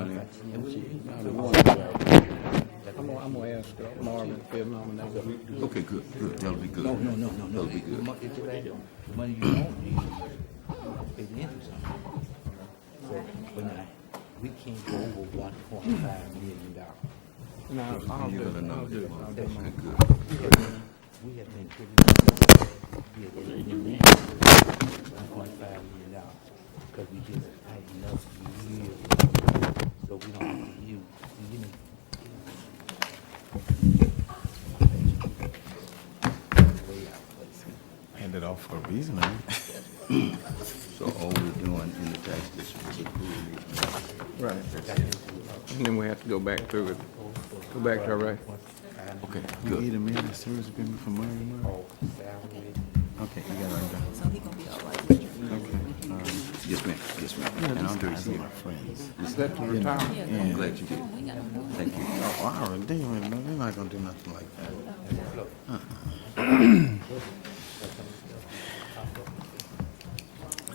funny. I'm gonna ask Marvin if he'll nominate. Okay, good, good. That'll be good. No. That'll be good. The money you don't use is into something. So, but now, we can't go over $1.5 million. No, I'll You're do gonna it. I'll do nominate it. one. I'll do Okay, it. good. We have been pretty much, we have been in the $1.5 million. Because we just had enough years, so we don't have to use, you know. Way out, but Hand it off for a reason, ain't it? So all we're doing in the tax district is approving. Right. And then we have to go back through it. Go back to our rec. Okay, You good. need a man of service agreement for Murray. Okay, you got it right there. So he gonna be all right with you. Okay, all right. Yes, ma'am. Yes, ma'am. Yeah, And these Andre's guys are here. my friends. Is that to retire? I'm glad you did. We got him. Thank you. Oh, I already, they already know, they're not gonna do nothing like that.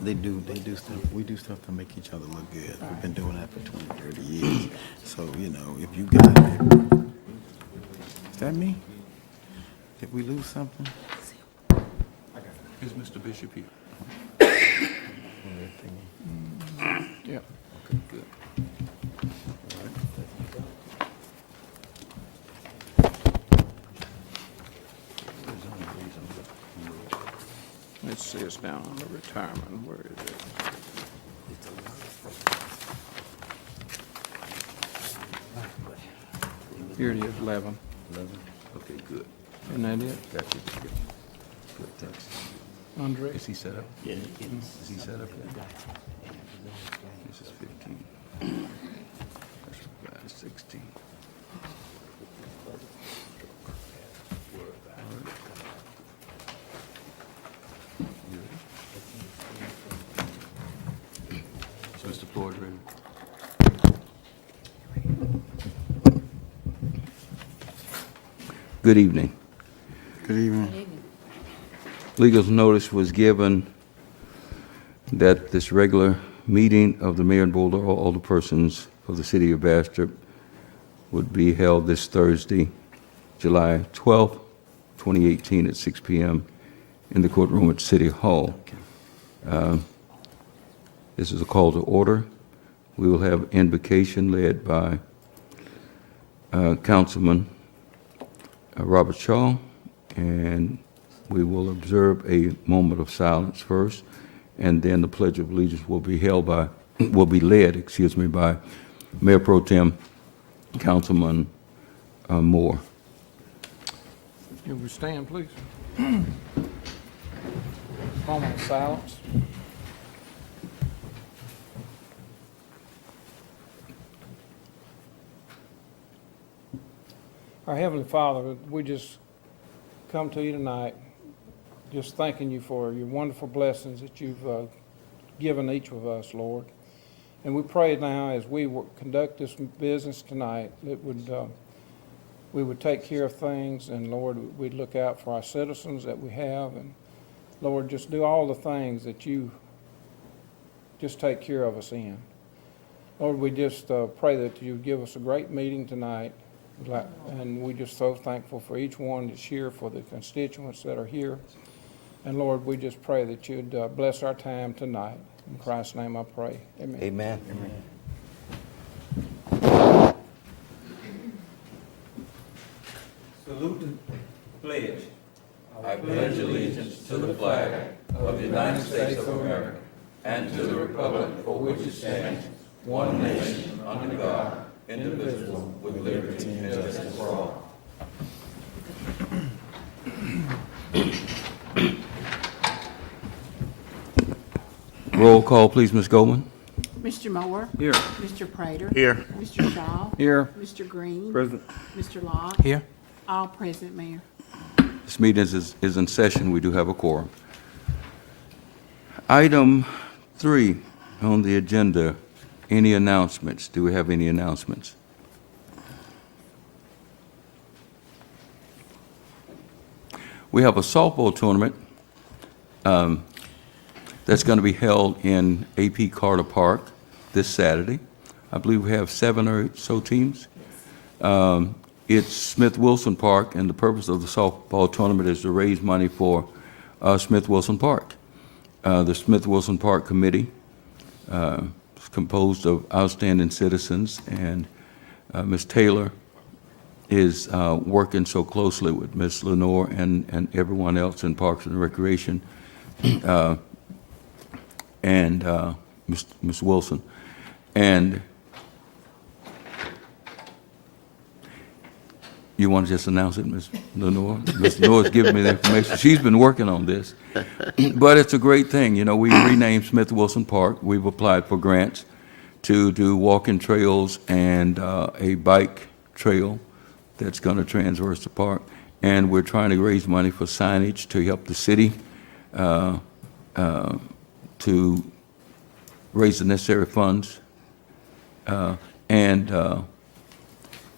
They do stuff, we do stuff to make each other look good. We've been doing that for 20, 30 years. So, you know, if you got it, is that me? Did we lose something? Is Mr. Bishop here? Yeah. Okay, good. Let's see, it's down on the retirement. Where is it? Here it is, 11. 11? Okay, good. Isn't that it? That's it. Good. Good, thanks. Andre? Is he set up? Yeah. Is he set up yet? This is 15. That's 16. You ready? Is Mr. Floyd ready? Good evening. Good evening. Legal notice was given that this regular meeting of the mayor and board of alderpersons of the city of Bastrop would be held this Thursday, July 12th, 2018 at 6 p.m. in the courtroom at City Hall. This is a call to order. We will have invocation led by Councilman Robert Shaw, and we will observe a moment of silence first, and then the Pledge of Allegiance will be led by Mayor Pro Tem Councilman Moore. You would stand, please. Moment of silence. Our Heavenly Father, we just come to you tonight, just thanking you for your wonderful blessings that you've given each of us, Lord. And we pray now as we conduct this business tonight that we would take care of things, and Lord, we'd look out for our citizens that we have, and Lord, just do all the things that you just take care of us in. Lord, we just pray that you give us a great meeting tonight, and we just so thankful for each one that's here, for the constituents that are here. And Lord, we just pray that you'd bless our time tonight. In Christ's name I pray. Amen. Amen. Salute the pledge. I pledge allegiance to the flag of the United States of America and to the republic for which it stands, one nation, under God, indivisible, with liberty and justice for all. Roll call, please, Ms. Goldman. Mr. Moore? Here. Mr. Prater? Here. Mr. Shaw? Here. Mr. Green? Present. Mr. Locke? Here. All present, Mayor. This meeting is in session. We do have a quorum. Item 3 on the agenda, any announcements? Do we have any announcements? We have a softball tournament that's going to be held in AP Carter Park this Saturday. I believe we have 7 or so teams. It's Smith-Wilson Park, and the purpose of the softball tournament is to raise money for Smith-Wilson Park. The Smith-Wilson Park Committee is composed of outstanding citizens, and Ms. Taylor is working so closely with Ms. Lenore and everyone else in Parks and Recreation, and Ms. Wilson. And you want to just announce it, Ms. Lenore? Ms. Lenore's giving me the information. She's been working on this. But it's a great thing. You know, we renamed Smith-Wilson Park. We've applied for grants to do walking trails and a bike trail that's going to traverse the park. And we're trying to raise money for signage to help the city to raise the necessary funds. And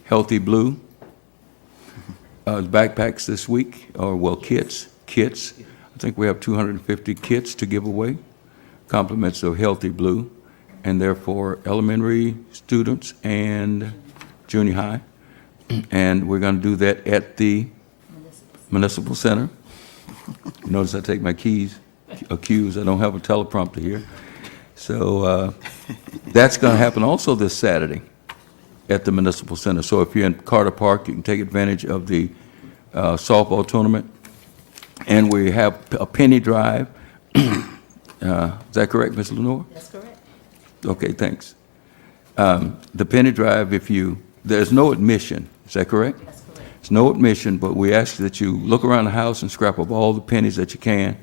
Healthy Blue, backpacks this week, or well, kits. I think we have 250 kits to give away, compliments of Healthy Blue, and therefore elementary students and junior high. And we're going to do that at the Municipal Center. Notice I take my cues. I don't have a teleprompter here. So that's going to happen also this Saturday at the Municipal Center. So if you're in Carter Park, you can take advantage of the softball tournament. And we have a penny drive. Is that correct, Ms. Lenore? That's correct. Okay, thanks. The penny drive, there's no admission, is that correct? That's correct. It's no admission, but we ask that you look around the house and scrap up all the pennies that you can.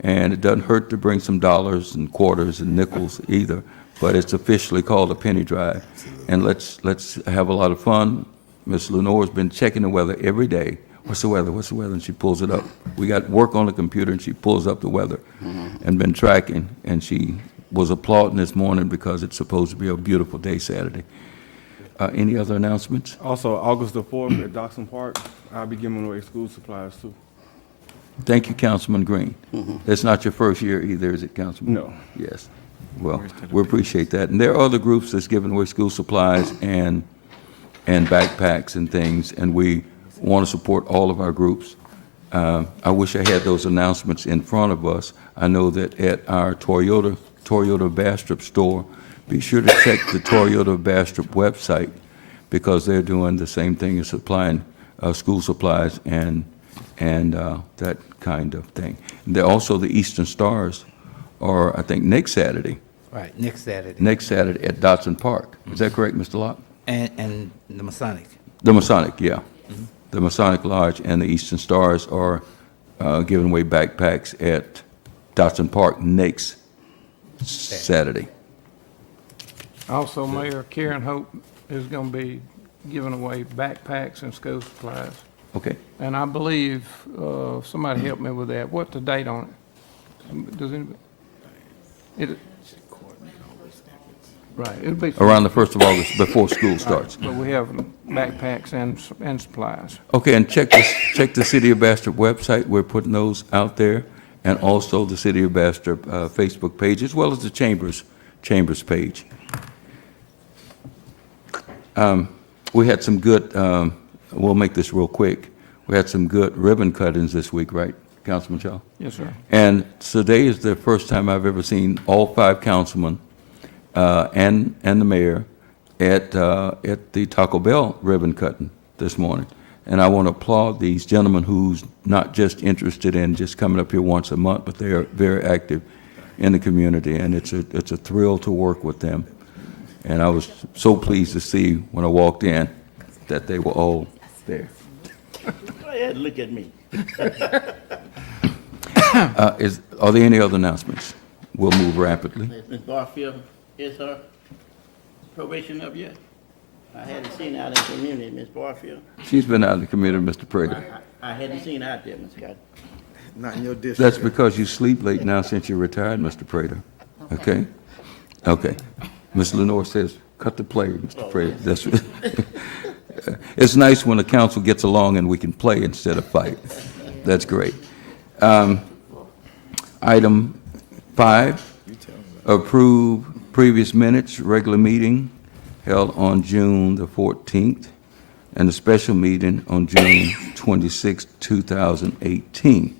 And it doesn't hurt to bring some dollars and quarters and nickels either, but it's officially called a penny drive. And let's have a lot of fun. Ms. Lenore's been checking the weather every day. What's the weather? And she pulls it up. We got work on the computer, and she pulls up the weather and been tracking. And she was applauding this morning because it's supposed to be a beautiful day Saturday. Any other announcements? Also, August the 4th at Dawson Park, I'll be giving away school supplies too. Thank you, Councilman Green. It's not your first year either, is it, Councilman? No. Yes. Well, we appreciate that. And there are other groups that's giving away school supplies and backpacks and things, and we want to support all of our groups. I wish I had those announcements in front of us. I know that at our Toyota Bastrop store, be sure to check the Toyota Bastrop website, because they're doing the same thing as supplying school supplies and that kind of thing. And they're also the Eastern Stars, or I think next Saturday. Right, next Saturday. Next Saturday at Dodson Park. Is that correct, Mr. Locke? And the Masonic. The Masonic, yeah. The Masonic Lodge and the Eastern Stars are giving away backpacks at Dodson Park next Saturday. Also, Mayor, Karen Hope is going to be giving away backpacks and school supplies. Okay. And I believe, somebody help me with that. What's the date on it? Does anybody? Right, it'll be. Around the 1st of August, before school starts. But we have backpacks and supplies. Okay, and check the City of Bastrop website. We're putting those out there, and also the City of Bastrop Facebook page, as well as the Chambers page. We had some good, we'll make this real quick. We had some good ribbon cuttings this week, right, Councilman Shaw? Yes, sir. And today is the first time I've ever seen all 5 councilmen and the mayor at the Taco Bell ribbon cutting this morning. And I want to applaud these gentlemen who's not just interested in just coming up here once a month, but they are very active in the community, and it's a thrill to work with them. And I was so pleased to see when I walked in that they were all there. Go ahead and look at me. Are there any other announcements? We'll move rapidly. Ms. Barfield, is her probation up yet? I hadn't seen her out in the community, Ms. Barfield. She's been out in the community, Mr. Prater. I hadn't seen her out there, Ms. Scott. Not in your district. That's because you sleep late now since you're retired, Mr. Prater. Okay? Okay. Ms. Lenore says, cut the play, Mr. Prater. That's it's nice when the council gets along and we can play instead of fight. That's great. Item 5, approve previous minutes, regular meeting, held on June the 14th, and the special meeting on June 26, 2018.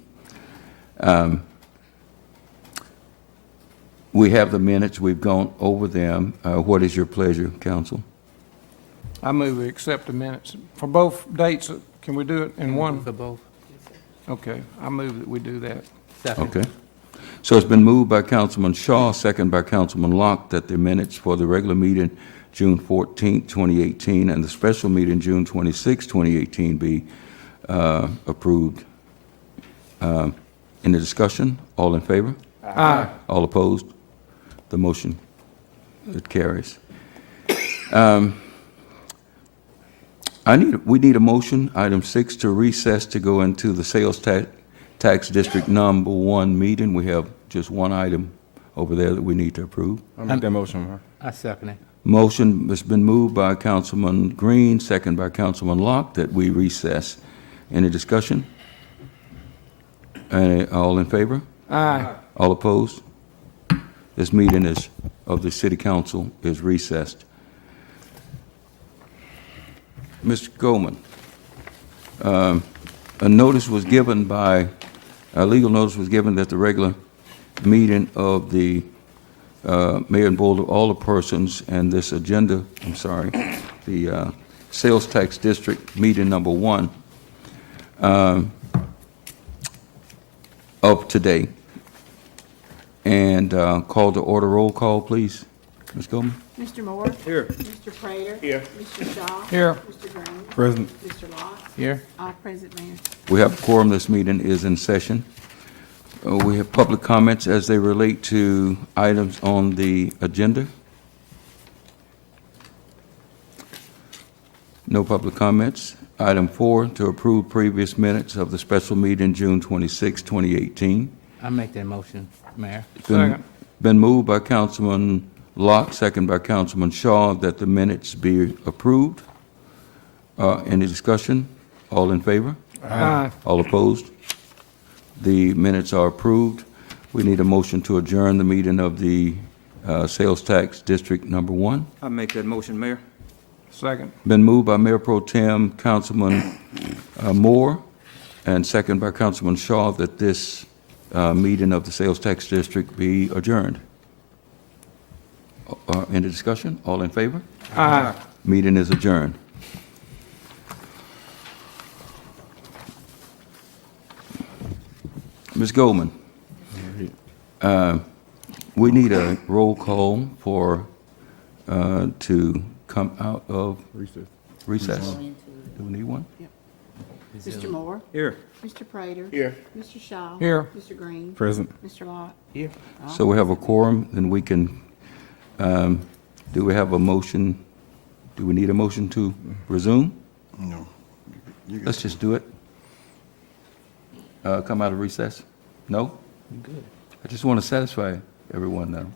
We have the minutes. We've gone over them. What is your pleasure, council? I move we accept the minutes. For both dates, can we do it in one? For both. Okay, I move that we do that. Second. Okay. So it's been moved by Councilman Shaw, second by Councilman Locke, that the minutes for the regular meeting, June 14, 2018, and the special meeting, June 26, 2018, be approved. Any discussion? All in favor? Aye. All opposed? The motion, it carries. We need a motion, item 6, to recess to go into the sales tax district number 1 meeting. We have just one item over there that we need to approve. I make that motion, Mayor. I second it. Motion has been moved by Councilman Green, second by Councilman Locke, that we recess. Any discussion? All in favor? Aye. All opposed? This meeting of the City Council is recessed. Mr. Goldman, a legal notice was given that the regular meeting of the Mayor and Board of all the persons and this agenda, the Sales Tax District meeting number 1 of today. And call to order. Roll call, please. Ms. Goldman? Mr. Moore? Here. Mr. Prater? Here. Mr. Shaw? Here. Mr. Green? Present. Mr. Locke? Here. All present, Mayor. We have a quorum. This meeting is in session. We have public comments as they relate to items on the agenda. No public comments. Item 4, to approve previous minutes of the special meeting, June 26, 2018. I make that motion, Mayor. Second. Been moved by Councilman Locke, second by Councilman Shaw, that the minutes be approved. Any discussion? All in favor? Aye. All opposed? The minutes are approved. We need a motion to adjourn the meeting of the Sales Tax District number 1. I make that motion, Mayor. Second. Been moved by Mayor Pro Tem Councilman Moore, and second by Councilman Shaw, that this meeting of the Sales Tax District be adjourned. Any discussion? All in favor? Aye. Meeting is adjourned. Ms. Goldman, we need a roll call to come out of recess. Do we need one? Mr. Moore? Here. Mr. Prater? Here. Mr. Shaw? Here. Mr. Green? Present. Mr. Locke? Here. All So we have a present, Mayor. quorum, then we can, do we have a motion? Do we need a motion to resume? No. You Let's just do it. Come out of recess? No? Good. I just want to satisfy everyone now.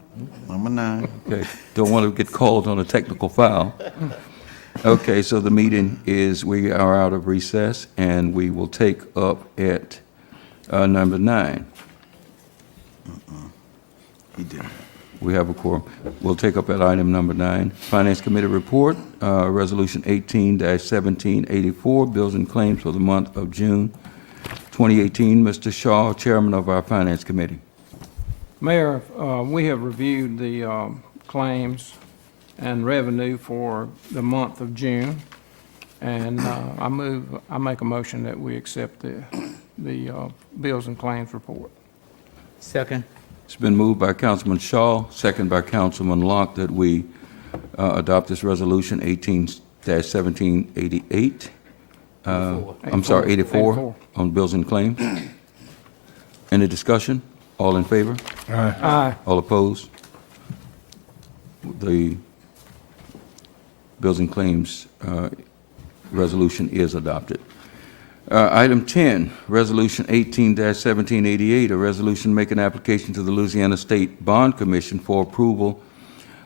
Number 9. Okay, don't want to get called on a technical foul. Okay, so the meeting we are out of recess, and we will take up at number 9. He did. We have a quorum. We'll take up at item number 9. Finance Committee Report, Resolution 18-1784, Bills and Claims for the month of June 2018. Mr. Shaw, Chairman of our Finance Committee. Mayor, we have reviewed the claims and revenue for the month of June, and I make a motion that we accept the bills and claims report. Second. It's been moved by Councilman Shaw, second by Councilman Locke, that we adopt this resolution 18-1788. I'm sorry, 84 on bills and claims. Any discussion? All in favor? Aye. All opposed? The bills and claims resolution is adopted. Item 10, Resolution 18-1788, a resolution making application to the Louisiana State Bond Commission for approval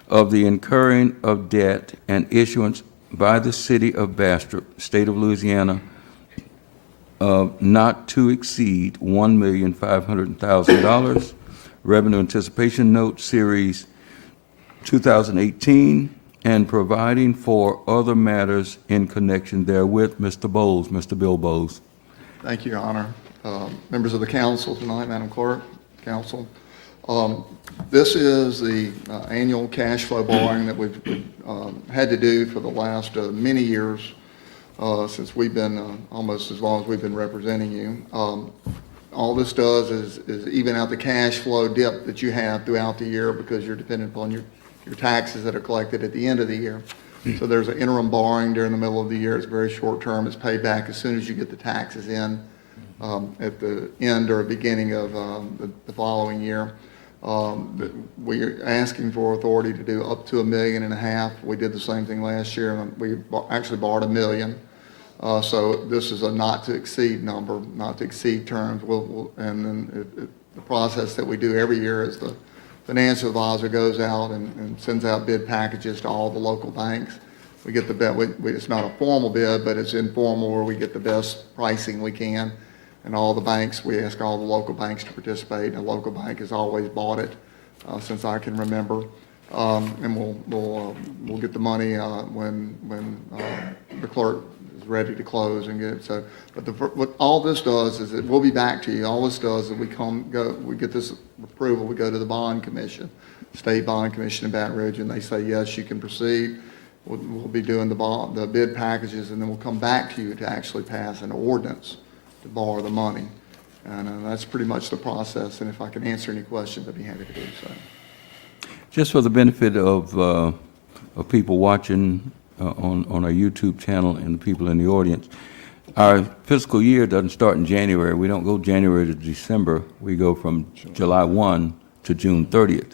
of the incurring of debt and issuance by the City of Bastrop, State of Louisiana, of not to exceed $1,500,000, Revenue Anticipation Note Series 2018, and providing for other matters in connection therewith. Mr. Bowles, Mr. Bill Bowles. Thank you, Your Honor. Members of the council tonight, Madam Clerk, council. This is the annual cash flow borrowing that we've had to do for the last many years, since we've been, almost as long as we've been representing you. All this does is even out the cash flow dip that you have throughout the year because you're dependent upon your taxes that are collected at the end of the year. So there's an interim borrowing during the middle of the year. It's very short term. It's paid back as soon as you get the taxes in at the end or beginning of the following year. We're asking for authority to do up to $1.5 million. We did the same thing last year, and we actually borrowed $1 million. So this is a not to exceed number, not to exceed terms. And then the process that we do every year is the financial advisor goes out and sends out bid packages to all the local banks. We get the bid. It's not a formal bid, but it's informal where we get the best pricing we can. And all the banks, we ask all the local banks to participate. And the local bank has always bought it since I can remember. And we'll get the money when the clerk is ready to close and get it. So, but what all this does is we'll be back to you. All this does is we get this approval. We go to the bond commission, state bond commission in Baton Rouge, and they say yes, you can proceed. We'll be doing the bid packages, and then we'll come back to you to actually pass an ordinance to borrow the money. And that's pretty much the process. And if I can answer any questions, I'd be happy to do so. Just for the benefit of people watching on our YouTube channel and the people in the audience, our fiscal year doesn't start in January. We don't go January to December. We go from July 1 to June 30th.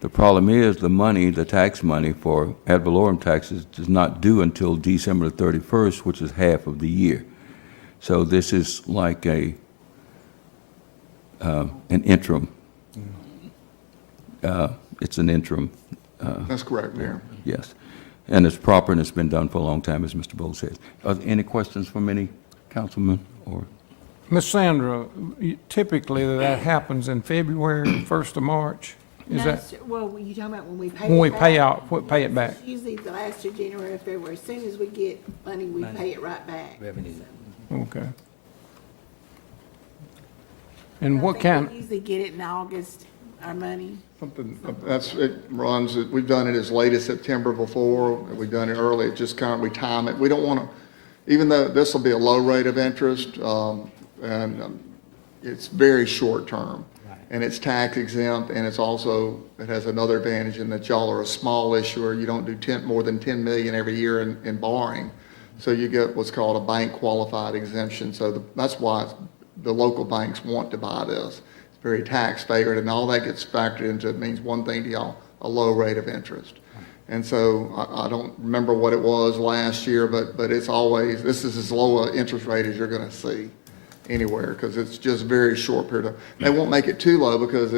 The problem is the money, the tax money for ad valorem taxes is not due until December 31st, which is half of the year. So this is like an interim. It's an interim. That's correct, Mayor. Yes. And it's proper and it's been done for a long time, as Mr. Bowles says. Are there any questions from any councilman or? Ms. Sandra, typically that happens in February, 1st of March? Is No, that sir. Well, you talking about when we pay it when we back? pay it back? It's usually the last of January or February. As soon as we get money, we pay it right back. Revenue. Okay. And I what think kind, we usually get it in August, our money. It runs, we've done it as late as September before. We've done it early. It just kind of, we time it. We don't want to, even though this will be a low rate of interest, it's very short term. And it's tax exempt, and it's also, it has another advantage in that y'all are a small issuer. You don't do more than 10 million every year in borrowing. So you get what's called a bank qualified exemption. So that's why the local banks want to buy this. It's very tax favored, and all that gets factored into it means one thing to y'all, a low rate of interest. And so I don't remember what it was last year, but it's always, this is as low an interest rate as you're going to see anywhere, because it's just very short period of, they won't make it too low because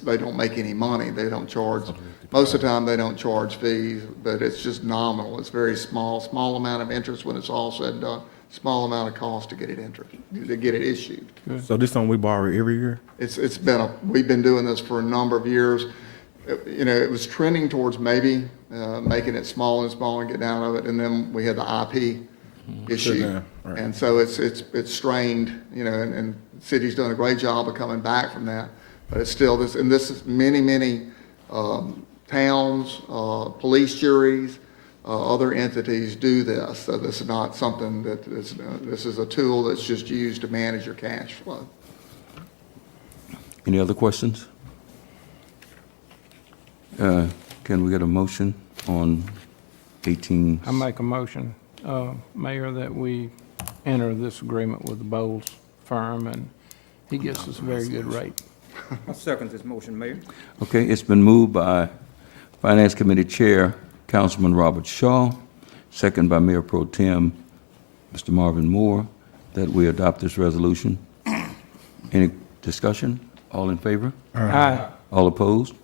they don't make any money. They don't charge, most of the time they don't charge fees, but it's just nominal. It's very small amount of interest when it's all said and done, small amount of cost to get it issued. So this one we borrow every year? We've been doing this for a number of years. It was trending towards maybe making it smaller and smaller and getting out of it, and then we had the IP issue. Right. And so it's strained, and the city's done a great job of coming back from that. But it's still this, and this is many towns, police juries, other entities do this. So this is not something that this is a tool that's just used to manage your cash flow. Any other questions? Can we get a motion on 18? I make a motion, Mayor, that we enter this agreement with the Bowles firm, and he gets us a very good rate. I second this motion, Mayor. Okay, it's been moved by Finance Committee Chair, Councilman Robert Shaw, second by Mayor Pro Tem, Mr. Marvin Moore, that we adopt this resolution. Any discussion? All in favor? Aye. All opposed?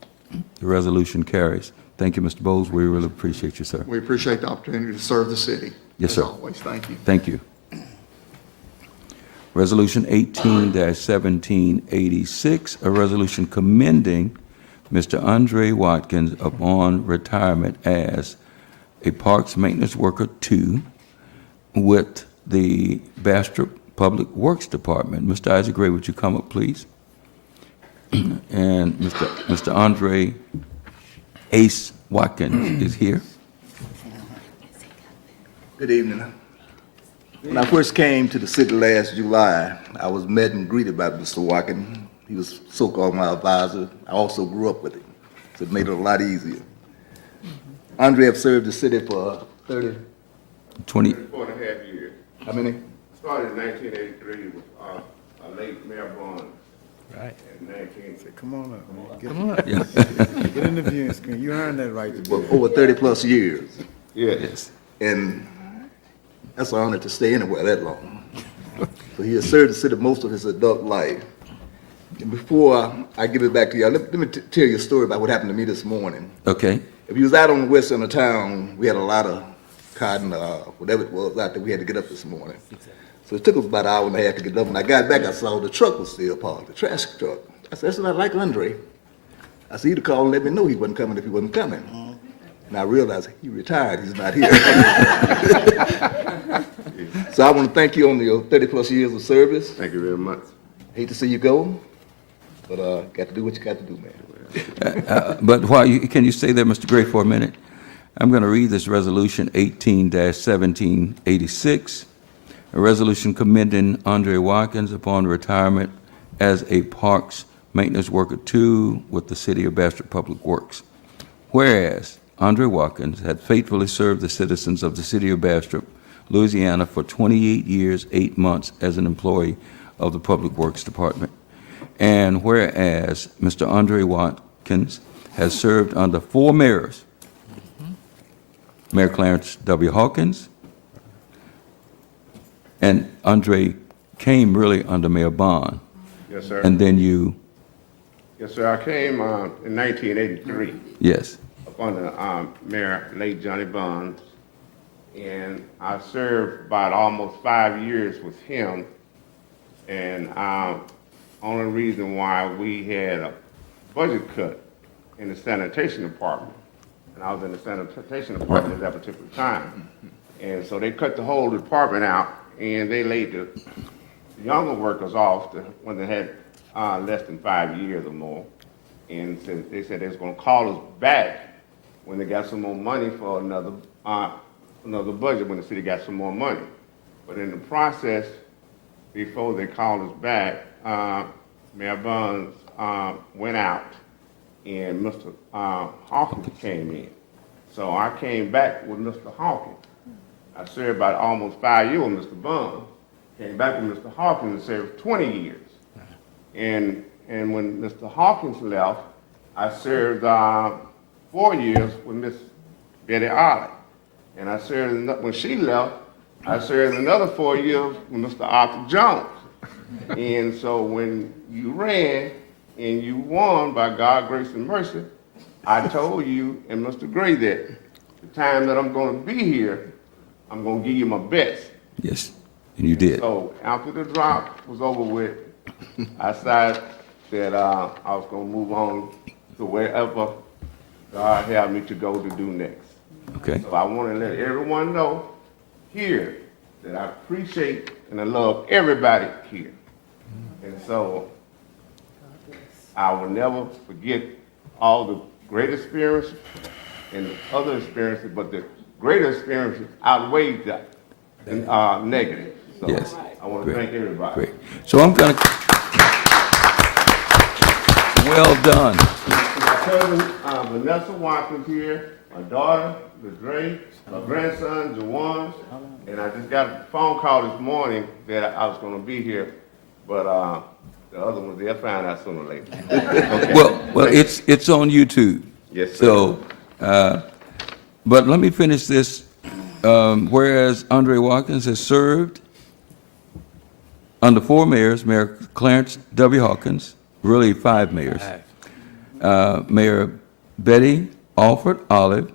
The resolution carries. Thank you, Mr. Bowles. We really appreciate you, sir. We appreciate the opportunity to serve the city. Yes, sir. As always, thank you. Thank you. Resolution 18-1786, a resolution commending Mr. Andre Watkins upon retirement as a Parks Maintenance Worker 2 with the Bastrop Public Works Department. Mr. Isaac Gray, would you come up, please? And Mr. Andre Ace Watkins is here. Good evening. When I first came to the city last July, I was met and greeted by Mr. Watkins. He was so-called my advisor. I also grew up with him, so it made it a lot easier. Andre have served the city for 20. 4.5 years. how many? Started in 1983 with a late Mayor Bond. Right. In 19... Come on up, man. Get in the viewing screen. You earned that right to For be. over 30-plus years. Yes. And that's an honor to stay anywhere that long. So he has served the city most of his adult life. And before I give it back to you, let me tell you a story about what happened to me this morning. Okay. If you was out on the west end of town, we had a lot of cotton, whatever it was out there, we had to get up this morning. So it took us about an hour and a half to get up. When I got back, I saw the truck was still parked, the trash truck. I said, that's not like Andre. I said, he'd call and let me know he wasn't coming if he wasn't coming. And I realized he retired, he's not here. So I want to thank you on your 30-plus years of service. Thank you very much. Hate to see you go, but got to do what you got to do, man. But can you stay there, Mr. Gray, for a minute? I'm going to read this resolution 18-1786, a resolution commending Andre Watkins upon retirement as a Parks Maintenance Worker 2 with the City of Bastrop Public Works. Whereas Andre Watkins had faithfully served the citizens of the City of Bastrop, Louisiana for 28 years, 8 months as an employee of the Public Works Department. And whereas Mr. Andre Watkins has served under 4 mayors, Mayor Clarence W. Hawkins, and Andre came really under Mayor Bond. Yes, sir. And then you, Yes, sir. I came in 1983 yes, up under Mayor late Johnny Bonds, and I served about almost 5 years with him. And only reason why we had a budget cut in the sanitation department, and I was in the sanitation department at that particular time. And so they cut the whole department out, and they laid the younger workers off, when they had less than 5 years or more. And they said they was gonna call us back when they got some more money for another budget, when the city got some more money. But in the process, before they called us back, Mayor Bonds went out, and Mr. Hawkins came in. So I came back with Mr. Hawkins. I served about almost 5 years with Mr. Bonds. Came back with Mr. Hawkins and served 20 years. And when Mr. Hawkins left, I served 4 years with Miss Betty Ollie. And I served, when she left, I served another 4 years with Mr. Arthur Jones. And so when you ran and you won by God's grace and mercy, I told you and Mr. Gray that the time that I'm going to be here, I'm going to give you my best. yes, and you did. So after the drop was over with, I decided that I was going to move on to wherever God had me to go to do next. Okay, So I want to let everyone know here that I appreciate and I love everybody here. And so I will never forget all the great experiences and the other experiences, but the greater experiences outweigh the negative. So yes. I want to Great. thank everybody. Great. So I'm going to, well done. My cousin Vanessa Watkins here, my daughter, Ladre, my grandson, Jawan, and I just got a phone call this morning that I was going to be here, but the other ones, they'll find out sooner or later. Okay. Well, it's on YouTube. Yes, sir. So, but let me finish this. Whereas Andre Watkins has served under 4 mayors, Mayor Clarence W. Hawkins, really 5 mayors, Mayor Betty Alford Olive,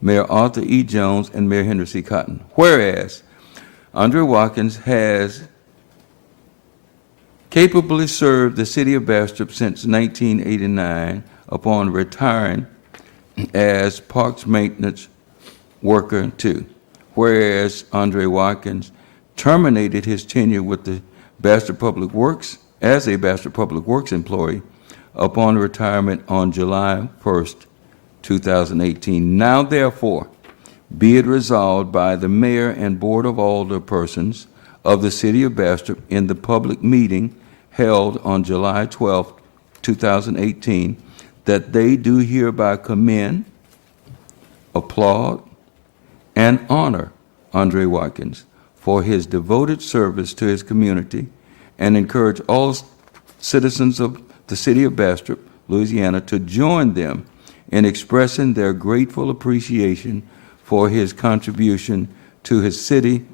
Mayor Arthur E. Jones, and Mayor Henry C. Cotton. Whereas Andre Watkins has capably served the city of Bastrop since 1989 upon retiring as Parks Maintenance worker 2. Whereas Andre Watkins terminated his tenure with the Bastrop Public Works as a Bastrop Public Works employee upon retirement on July 1st, 2018. Now therefore, be it resolved by the mayor and board of alderpersons of the city of Bastrop in the public meeting held on July 12th, 2018, that they do hereby commend, applaud, and honor Andre Watkins for his devoted service to his community and encourage all citizens of the city of Bastrop, Louisiana, to join them in expressing their grateful appreciation for his contribution to his city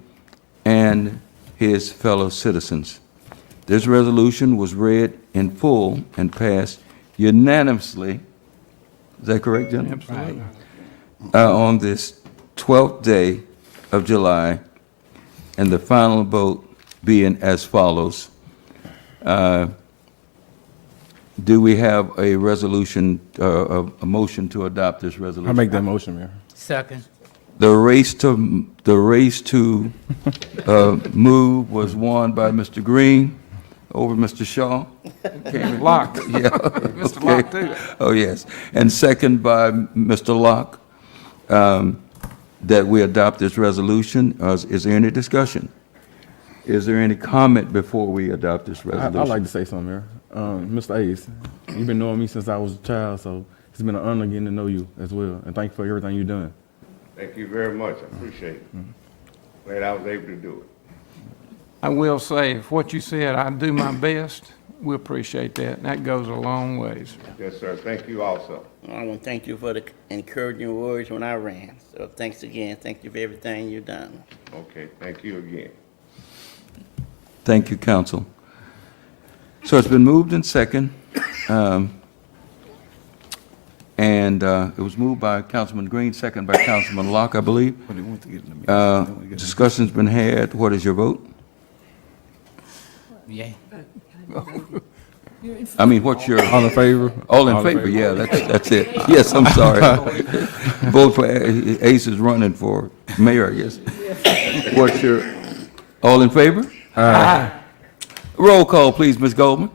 and his fellow citizens. This resolution was read in full and passed unanimously. Is that correct, gentlemen? Absolutely. On this 12th day of July, and the final vote being as follows. Do we have a resolution, a motion to adopt this resolution? I make that motion, Mayor. Second. The race to move was won by Mr. Green over Mr. Shaw. Came Locke. Yeah. Mr. Okay. Locke, too. Oh, yes. And second by Mr. Locke, that we adopt this resolution. Is there any discussion? Is there any comment before we adopt this resolution? I'd like to say something, Mayor. Mr. Ace, you've been knowing me since I was a child, so it's been an honor getting to know you as well. And thank you for everything you've done. Thank you very much. I appreciate it. Glad I was able to do it. I will say, if what you said, I do my best, we appreciate that. That goes a long ways. Yes, sir. Thank you also. I want to thank you for the encouraging words when I ran. So thanks again. Thank you for everything you've done. Okay, thank you again. Thank you, counsel. So it's been moved and second, and it was moved by Councilman Green, second by Councilman Locke, I believe. Discussion's been had. What is your vote? Yeah. I mean, what's your? All in favor? All in favor, yeah, that's it. Yes, I'm sorry. Vote for Ace is running for mayor, I guess. What's your, all in favor? Aye. Roll call, please, Ms. Goldman.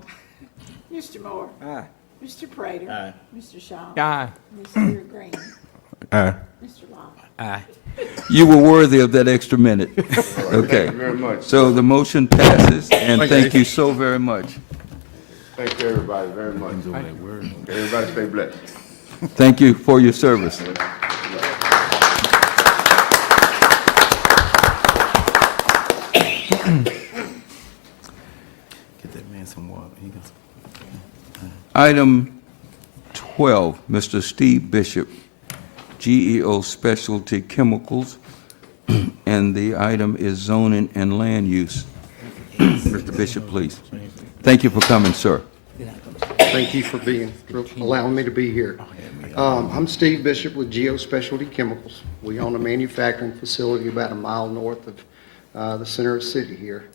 Mr. Moore. Aye. Mr. Prater. Aye. Mr. Shaw. Aye. Mr. Green. Aye. Mr. Locke. Aye. You were worthy of that extra minute. Okay. Thank you very much. So the motion passes, and thank you so very much. Thank you, everybody, very much. Everybody stay blessed. Thank you for your service. Get that man some water. He got some. Item 12, Mr. Steve Bishop, GEO Specialty Chemicals, and the item is zoning and land use. Mr. Bishop, please. Thank you for coming, sir. Thank you for allowing me to be here. I'm Steve Bishop with Geo Specialty Chemicals. We own a manufacturing facility about a mile north of the center of the city here.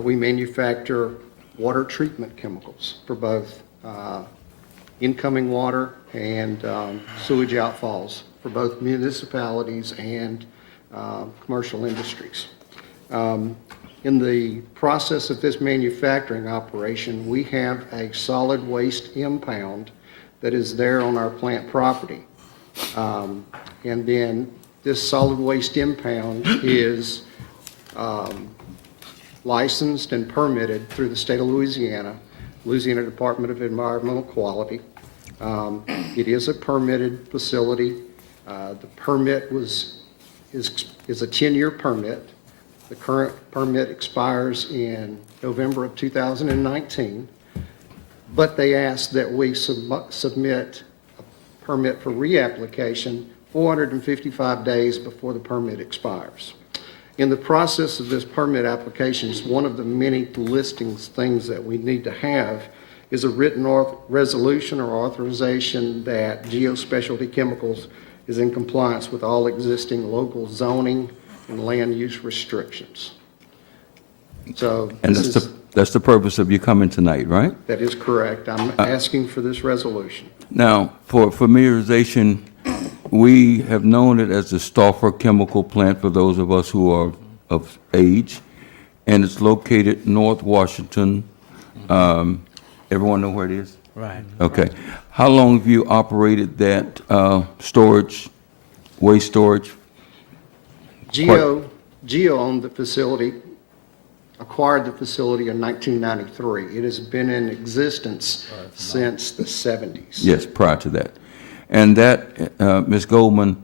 We manufacture water treatment chemicals for both incoming water and sewage outfalls for both municipalities and commercial industries. In the process of this manufacturing operation, we have a solid waste impound that is there on our plant property. And then this solid waste impound is licensed and permitted through the state of Louisiana, Louisiana Department of Environmental Quality. It is a permitted facility. The permit is a 10-year permit. The current permit expires in November of 2019, but they asked that we submit a permit for reapplication 455 days before the permit expires. In the process of this permit application, one of the many listings things that we need to have is a written resolution or authorization that Geo Specialty Chemicals is in compliance with all existing local zoning and land use restrictions. So And that's the purpose of you coming tonight, right? that is correct. I'm asking for this resolution. Now, for familiarization we have known it as the Stauffer Chemical Plant for those of us who are of age, and it's located North Washington. Everyone know where it is? Right. Okay. How long have you operated that storage, waste storage? Geo owned the facility, acquired the facility in 1993. It has been in existence since the 70s. Yes, prior to that. And that, Ms. Goldman,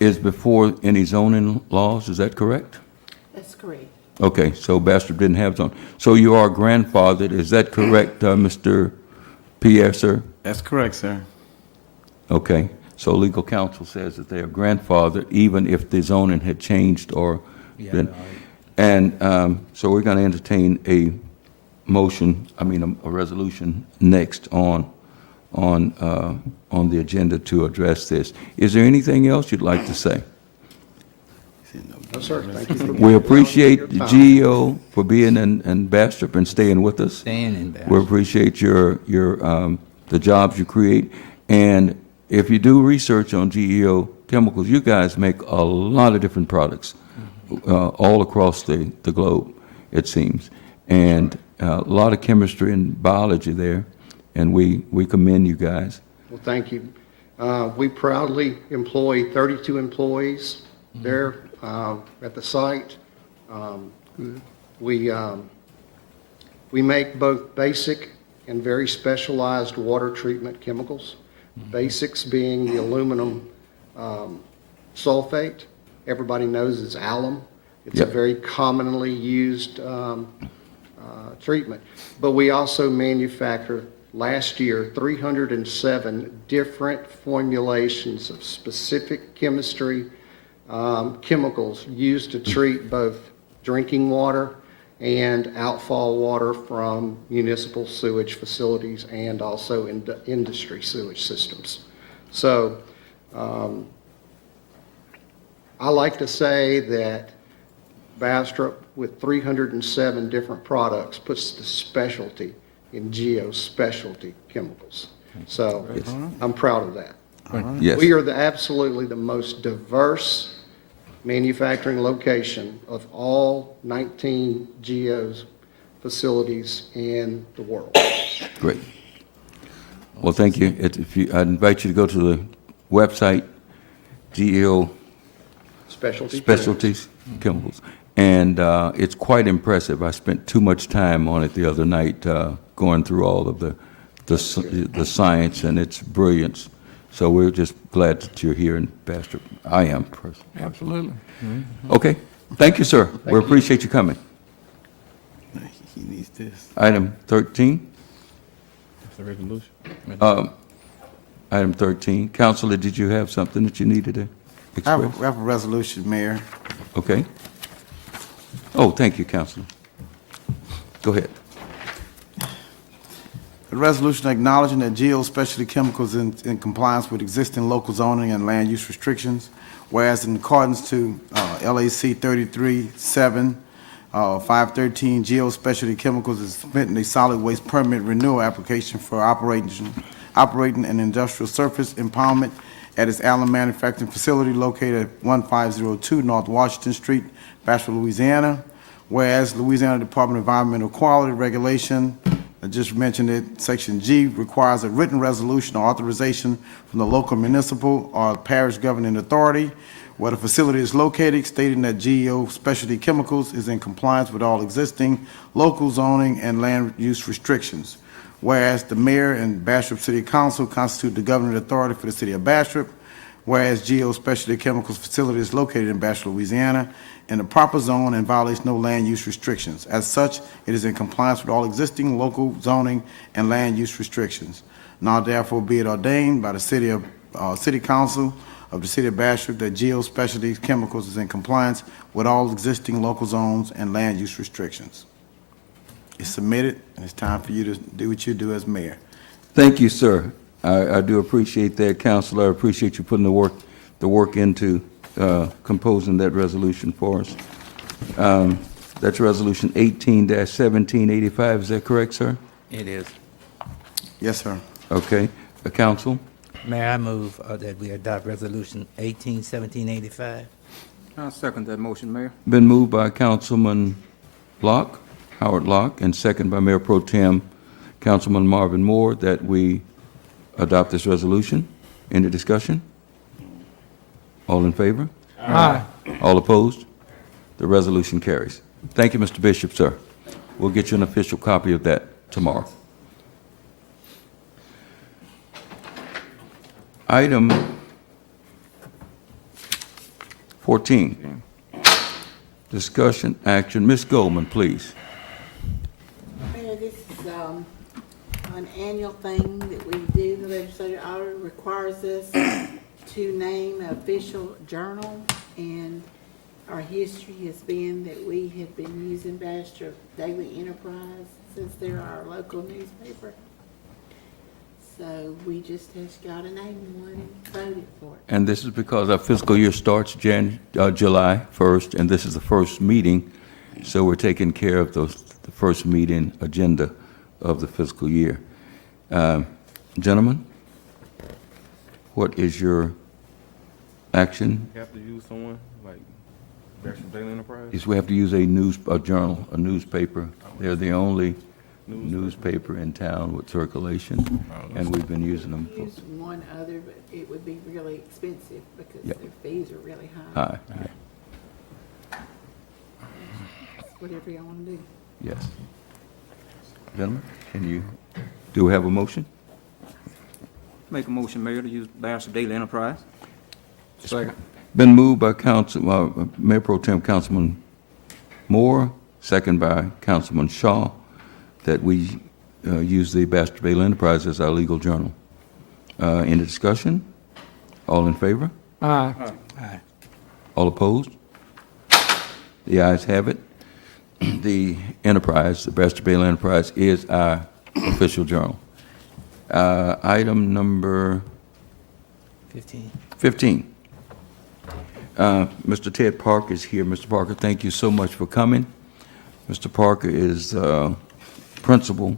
is before any zoning laws, is that correct? That's correct. Okay, so Bastrop didn't have zone. So you are grandfathered, is that correct, Mr. Pierre, sir? That's correct, sir. Okay, so legal counsel says that they are grandfathered even if the zoning had changed or been. And so we're going to entertain a motion, a resolution next on the agenda to address this. Is there anything else you'd like to say? No, sir. Thank you for We appreciate your the time. GEO for being in Bastrop and staying with us. Staying in there. We appreciate your the jobs you create. And if you do research on GEO chemicals, you guys make a lot of different products all across the globe, it seems. And a lot of chemistry and biology there, and we commend you guys. Well, thank you. We proudly employ 32 employees there at the site. We make both basic and very specialized water treatment chemicals. Basics being the aluminum sulfate, everybody knows is alum. It's a Yep. very commonly used treatment. But we also manufacture, last year, 307 different formulations of specific chemistry, chemicals used to treat both drinking water and outfall water from municipal sewage facilities and also industry sewage systems. So I like to say that Bastrop, with 307 different products, puts the specialty in Geo specialty chemicals. So I'm proud of that. Yes. We are absolutely the most diverse manufacturing location of all 19 Geo's facilities in the world. Great. Well, thank you. I'd invite you to go to the website, GEO Specialties Chemicals. And it's quite impressive. I spent too much time on it the other night going through all of the science and its brilliance. So we're just glad that you're here in Bastrop. I am personally. Absolutely. Okay. Thank you, sir. We appreciate you coming. He needs this. Item 13. That's a resolution. Item 13. Counselor, did you have something that you needed to I have express? a resolution, Mayor. Okay. Oh, thank you, Counselor. Go ahead. A resolution acknowledging that Geo Specialty Chemicals is in compliance with existing local zoning and land use restrictions, whereas in accordance to LAC 33-7, 513, Geo Specialty Chemicals is submitting a solid waste permit renewal application for operating an industrial surface impoundment at its Allen manufacturing facility located at 1502 North Washington Street, Bastrop, Louisiana. Whereas Louisiana Department of Environmental Quality Regulation, I just mentioned it, Section G requires a written resolution or authorization from the local municipal or parish governing authority where the facility is located, stating that GEO Specialty Chemicals is in compliance with all existing local zoning and land use restrictions. Whereas the mayor and Bastrop City Council constitute the governing authority for the city of Bastrop, whereas GEO Specialty Chemicals facility is located in Bastrop, Louisiana, in the proper zone and violates no land use restrictions. As such, it is in compliance with all existing local zoning and land use restrictions. Now therefore be it ordained by the City Council of the City of Bastrop that GEO Specialty Chemicals is in compliance with all existing local zones and land use restrictions. It's submitted, and it's time for you to do what you do as mayor. Thank you, sir. I do appreciate that, Counselor. I appreciate you putting the work into composing that resolution for us. That's Resolution 18-1785. Is that correct, sir? It is. Yes, sir. Okay. Counsel? Mayor, I move that we adopt Resolution 181785. I second that motion, Mayor. Been moved by Councilman Locke, Howard Locke, and second by Mayor Pro Tem Councilman Marvin Moore that we adopt this resolution. Any discussion? All in favor? Aye. All opposed? The resolution carries. Thank you, Mr. Bishop, sir. We'll get you an official copy of that tomorrow. Item 14, discussion, action. Ms. Goldman, please. Mayor, this is, an annual thing that we do. The legislature order requires us to name an official journal, and our history has been that we have been using Bastrop Daily Enterprise since they're our local newspaper. So we just got to name one and voted for it. And this is because our fiscal year starts July 1st, and this is the first meeting, so we're taking care of the first meeting agenda of the fiscal year. Gentlemen, what is your action? You have to use someone like Bastrop Daily Enterprise? Is we have to use a journal, a newspaper. They're the only newspaper in town with circulation, and we've been using them Use one other, but it would be really expensive because Yep. their fees are really high. high. Whatever y'all want to do. Yes. Gentlemen, do we have a motion? Make a motion, Mayor, to use Bastrop Daily Enterprise. Second. Been moved by Mayor Pro Tem Councilman Moore, second by Councilman Shaw, that we use the Bastrop Daily Enterprise as our legal journal. Any discussion? All in favor? Aye. All opposed? The ayes have it. The Enterprise, the Bastrop Daily Enterprise, is our official journal. Item number 15. Mr. Ted Parker is here. Mr. Parker, thank you so much for coming. Mr. Parker is the principal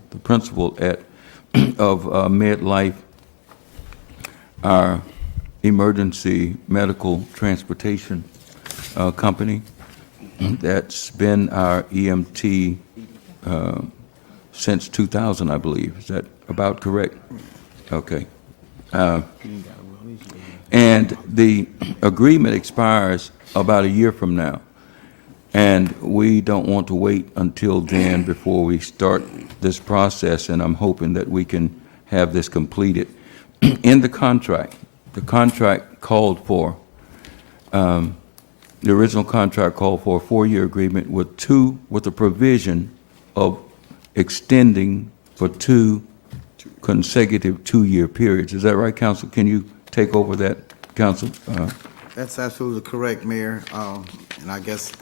of MedLife, our emergency medical transportation company. That's been our EMT since 2000, I believe. Is that about correct? Okay. And the agreement expires about a year from now. And we don't want to wait until then before we start this process, and I'm hoping that we can have this completed. In the contract called for, the original contract called for a 4-year agreement with a provision of extending for 2 consecutive 2-year periods. Is that right, Council? Can you take over that, Council? That's absolutely correct, Mayor. And I guess,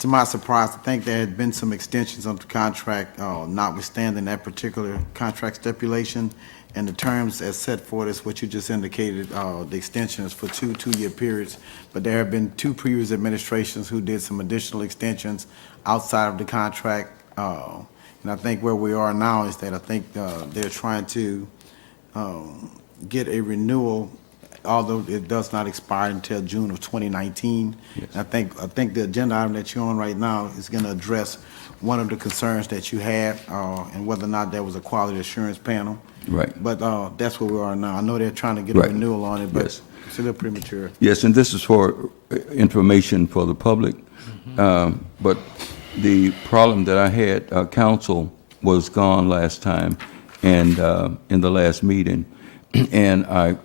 to my surprise, I think there had been some extensions of the contract, notwithstanding that particular contract stipulation. And the terms as set forth is what you just indicated, the extension is for 2-year periods. But there have been 2 previous administrations who did some additional extensions outside of the contract. And I think where we are now is that I think they're trying to get a renewal, although it does not expire until June of 2019. Yes. I think the agenda item that you're on right now is going to address one of the concerns that you had, and whether or not there was a quality assurance panel. Right. But that's where we are now. I know they're trying to get Right. a renewal on it, but Yes. it's a little premature. Yes, and this is for information for the public. But the problem that I had, council was gone last time and in the last meeting, and I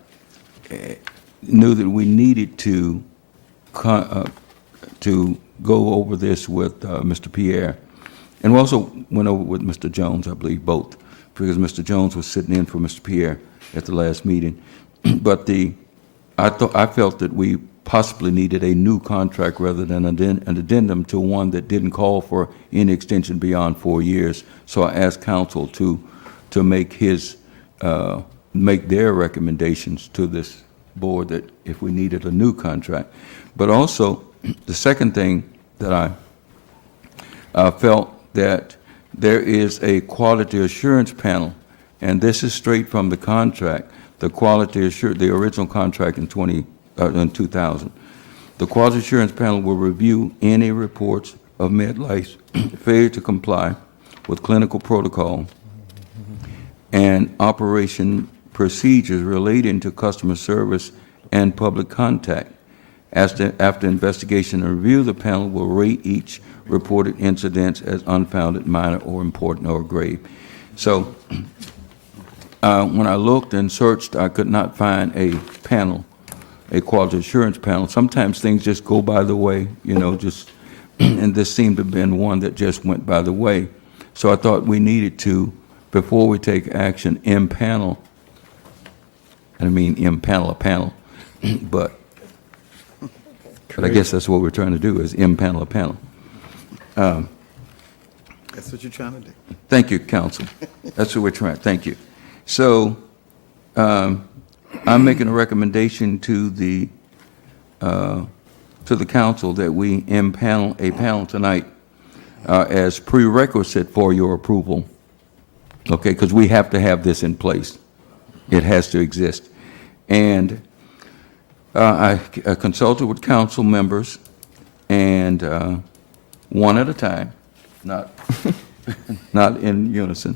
knew that we needed to go over this with Mr. Pierre. And we also went over with Mr. Jones, I believe, both, because Mr. Jones was sitting in for Mr. Pierre at the last meeting. But I felt that we possibly needed a new contract rather than an addendum to one that didn't call for any extension beyond 4 years. So I asked council to make their recommendations to this board that if we needed a new contract. But also, the second thing that I felt that there is a quality assurance panel, and this is straight from the contract, the quality assurance, the original contract in 2000. The quality assurance panel will review any reports of MedLife's failure to comply with clinical protocol and operation procedures relating to customer service and public contact. After investigation and review, the panel will rate each reported incidents as unfounded, minor, or important, or grave. So when I looked and searched, I could not find a panel, a quality assurance panel. Sometimes things just go by the way, you know, just, and this seemed to have been one that just went by the way. So I thought we needed to, before we take action, impanel, I mean impanel a panel, but I guess that's what we're trying to do, is impanel a panel. That's what you're trying to do. Thank you, counsel. That's what we're trying, thank you. So, I'm making a recommendation to the council that we impanel a panel tonight as prerequisite for your approval. Okay, because we have to have this in place. It has to exist. And I consulted with council members, and one at a time, not in unison,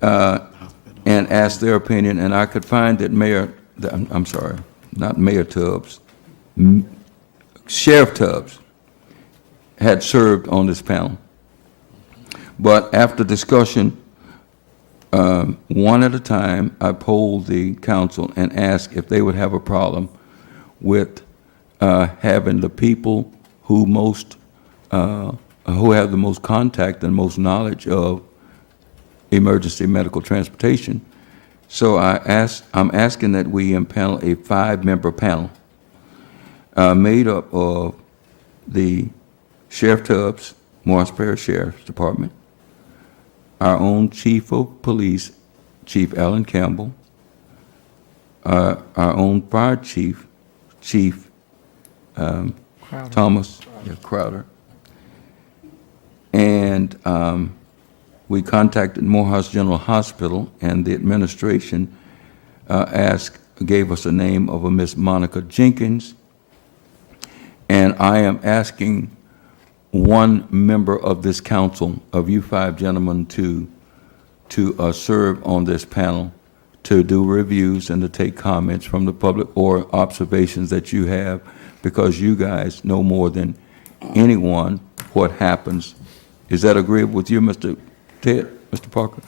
and asked their opinion, and I could find that Sheriff Tubbs had served on this panel. But after discussion, one at a time, I polled the council and asked if they would have a problem with having the people who have the most contact and most knowledge of emergency medical transportation. So I'm asking that we impanel a 5-member panel made up of the Sheriff Tubbs, Morris Parish Sheriff's Department, our own Chief of Police, Chief Alan Campbell, our own Fire Chief, Chief Thomas Crowder, and we contacted Morehouse General Hospital, and the administration gave us a name of a Miss Monica Jenkins, and I am asking one member of this council, of you 5 gentlemen, to serve on this panel, to do reviews and to take comments from the public or observations that you have, because you guys know more than anyone what happens. Is that agreeable with you, Mr. Ted, Mr. Parker?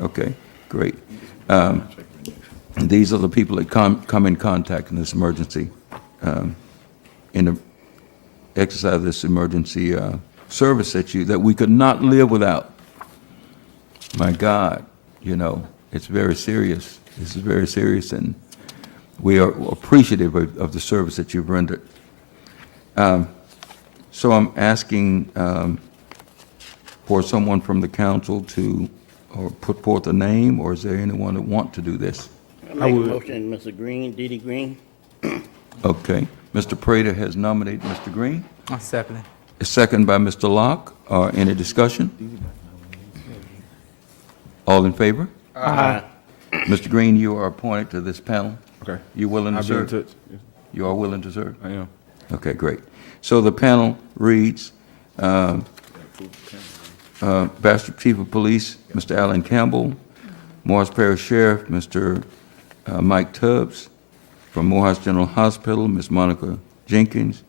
Okay, great. These are the people that come in contact in this emergency, in the exercise of this emergency service that we could not live without. My God, you know, it's very serious. This is very serious, and we are appreciative of the service that you've rendered. So I'm asking for someone from the council to put forth a name, or is there anyone that want to do this? I make a motion, Mr. Green, Dee Dee Green. Okay. Mr. Prater has nominated Mr. Green. I'll second it. A second by Mr. Locke. Any discussion? All in favor? Aye. Mr. Green, you are appointed to this panel. Okay. You willing to I'll be in serve? touch. You are willing to serve? I am. Okay, great. So the panel reads, Bastrop Chief of Police, Mr. Alan Campbell, Morris Parish Sheriff, Mr. Mike Tubbs, from Morehouse General Hospital, Ms. Monica Jenkins,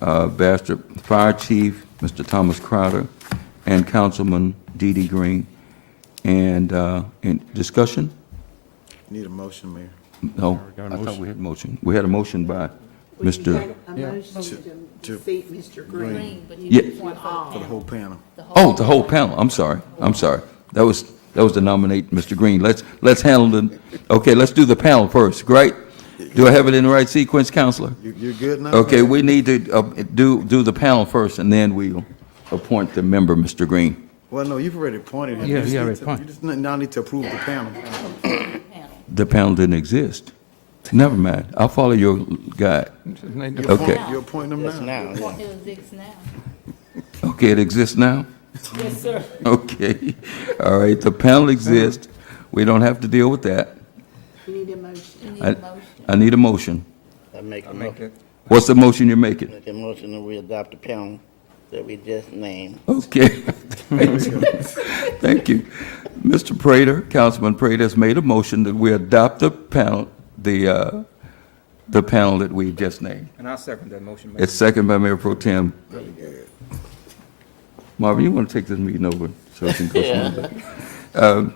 Bastrop Fire Chief, Mr. Thomas Crowder, and Councilman Dee Dee Green. And in discussion? Need a motion, Mayor. No, I thought we had a motion. We had a motion by Mr. A motion to seat Mr. Green. Yeah. For the whole panel. Oh, the whole panel. I'm sorry. That was to nominate Mr. Green. Let's handle the, okay, let's do the panel first, right? Do I have it in the right sequence, Counselor? You're good now? Okay, we need to do the panel first, and then we'll appoint the member, Mr. Green. Well, no, you've already appointed him. Yeah, You just he need already to- appointed. You just now need to approve the panel. The panel didn't exist. Never mind. I'll follow your guide. Okay. You're appointing him Yes, now. now, yeah. Okay, it exists now? Yes, sir. Okay. All right, the panel exists. We don't have to deal with that. You need a motion. I need a motion. I make a motion, What's the motion you're making? make a motion that we adopt the panel that we just named. Okay. Thank you. Mr. Prater, Councilman Prater has made a motion that we adopt the panel, the panel that we just named. And I second that motion, Mayor. It's second by Mayor Pro Tem. Marvin, you want to take this meeting over so we can go somewhere?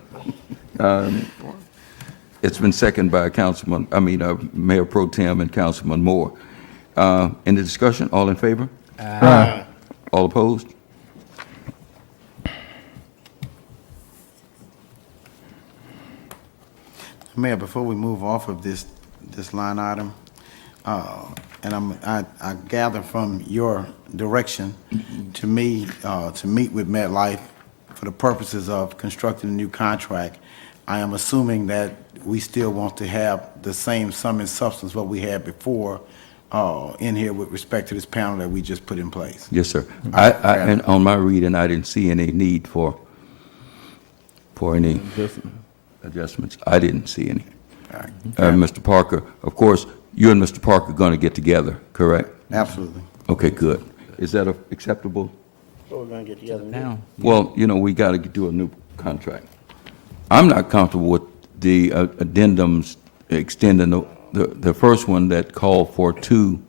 It's been seconded by Mayor Pro Tem and Councilman Moore. Any discussion? All in favor? Aye. All opposed? Mayor, before we move off of this line item, and I gather from your direction to me, to meet with MetLife for the purposes of constructing a new contract, I am assuming that we still want to have the same sum and substance what we had before in here with respect to this panel that we just put in place. Yes, sir. And on my reading, I didn't see any need for any adjustments. I didn't see any. All right. Mr. Parker, of course, you and Mr. Parker are going to get together, correct? Absolutely. Okay, good. Is that acceptable? So we're gonna get together now. Well, we got to do a new contract. I'm not comfortable with the addendums extending the first one that called for two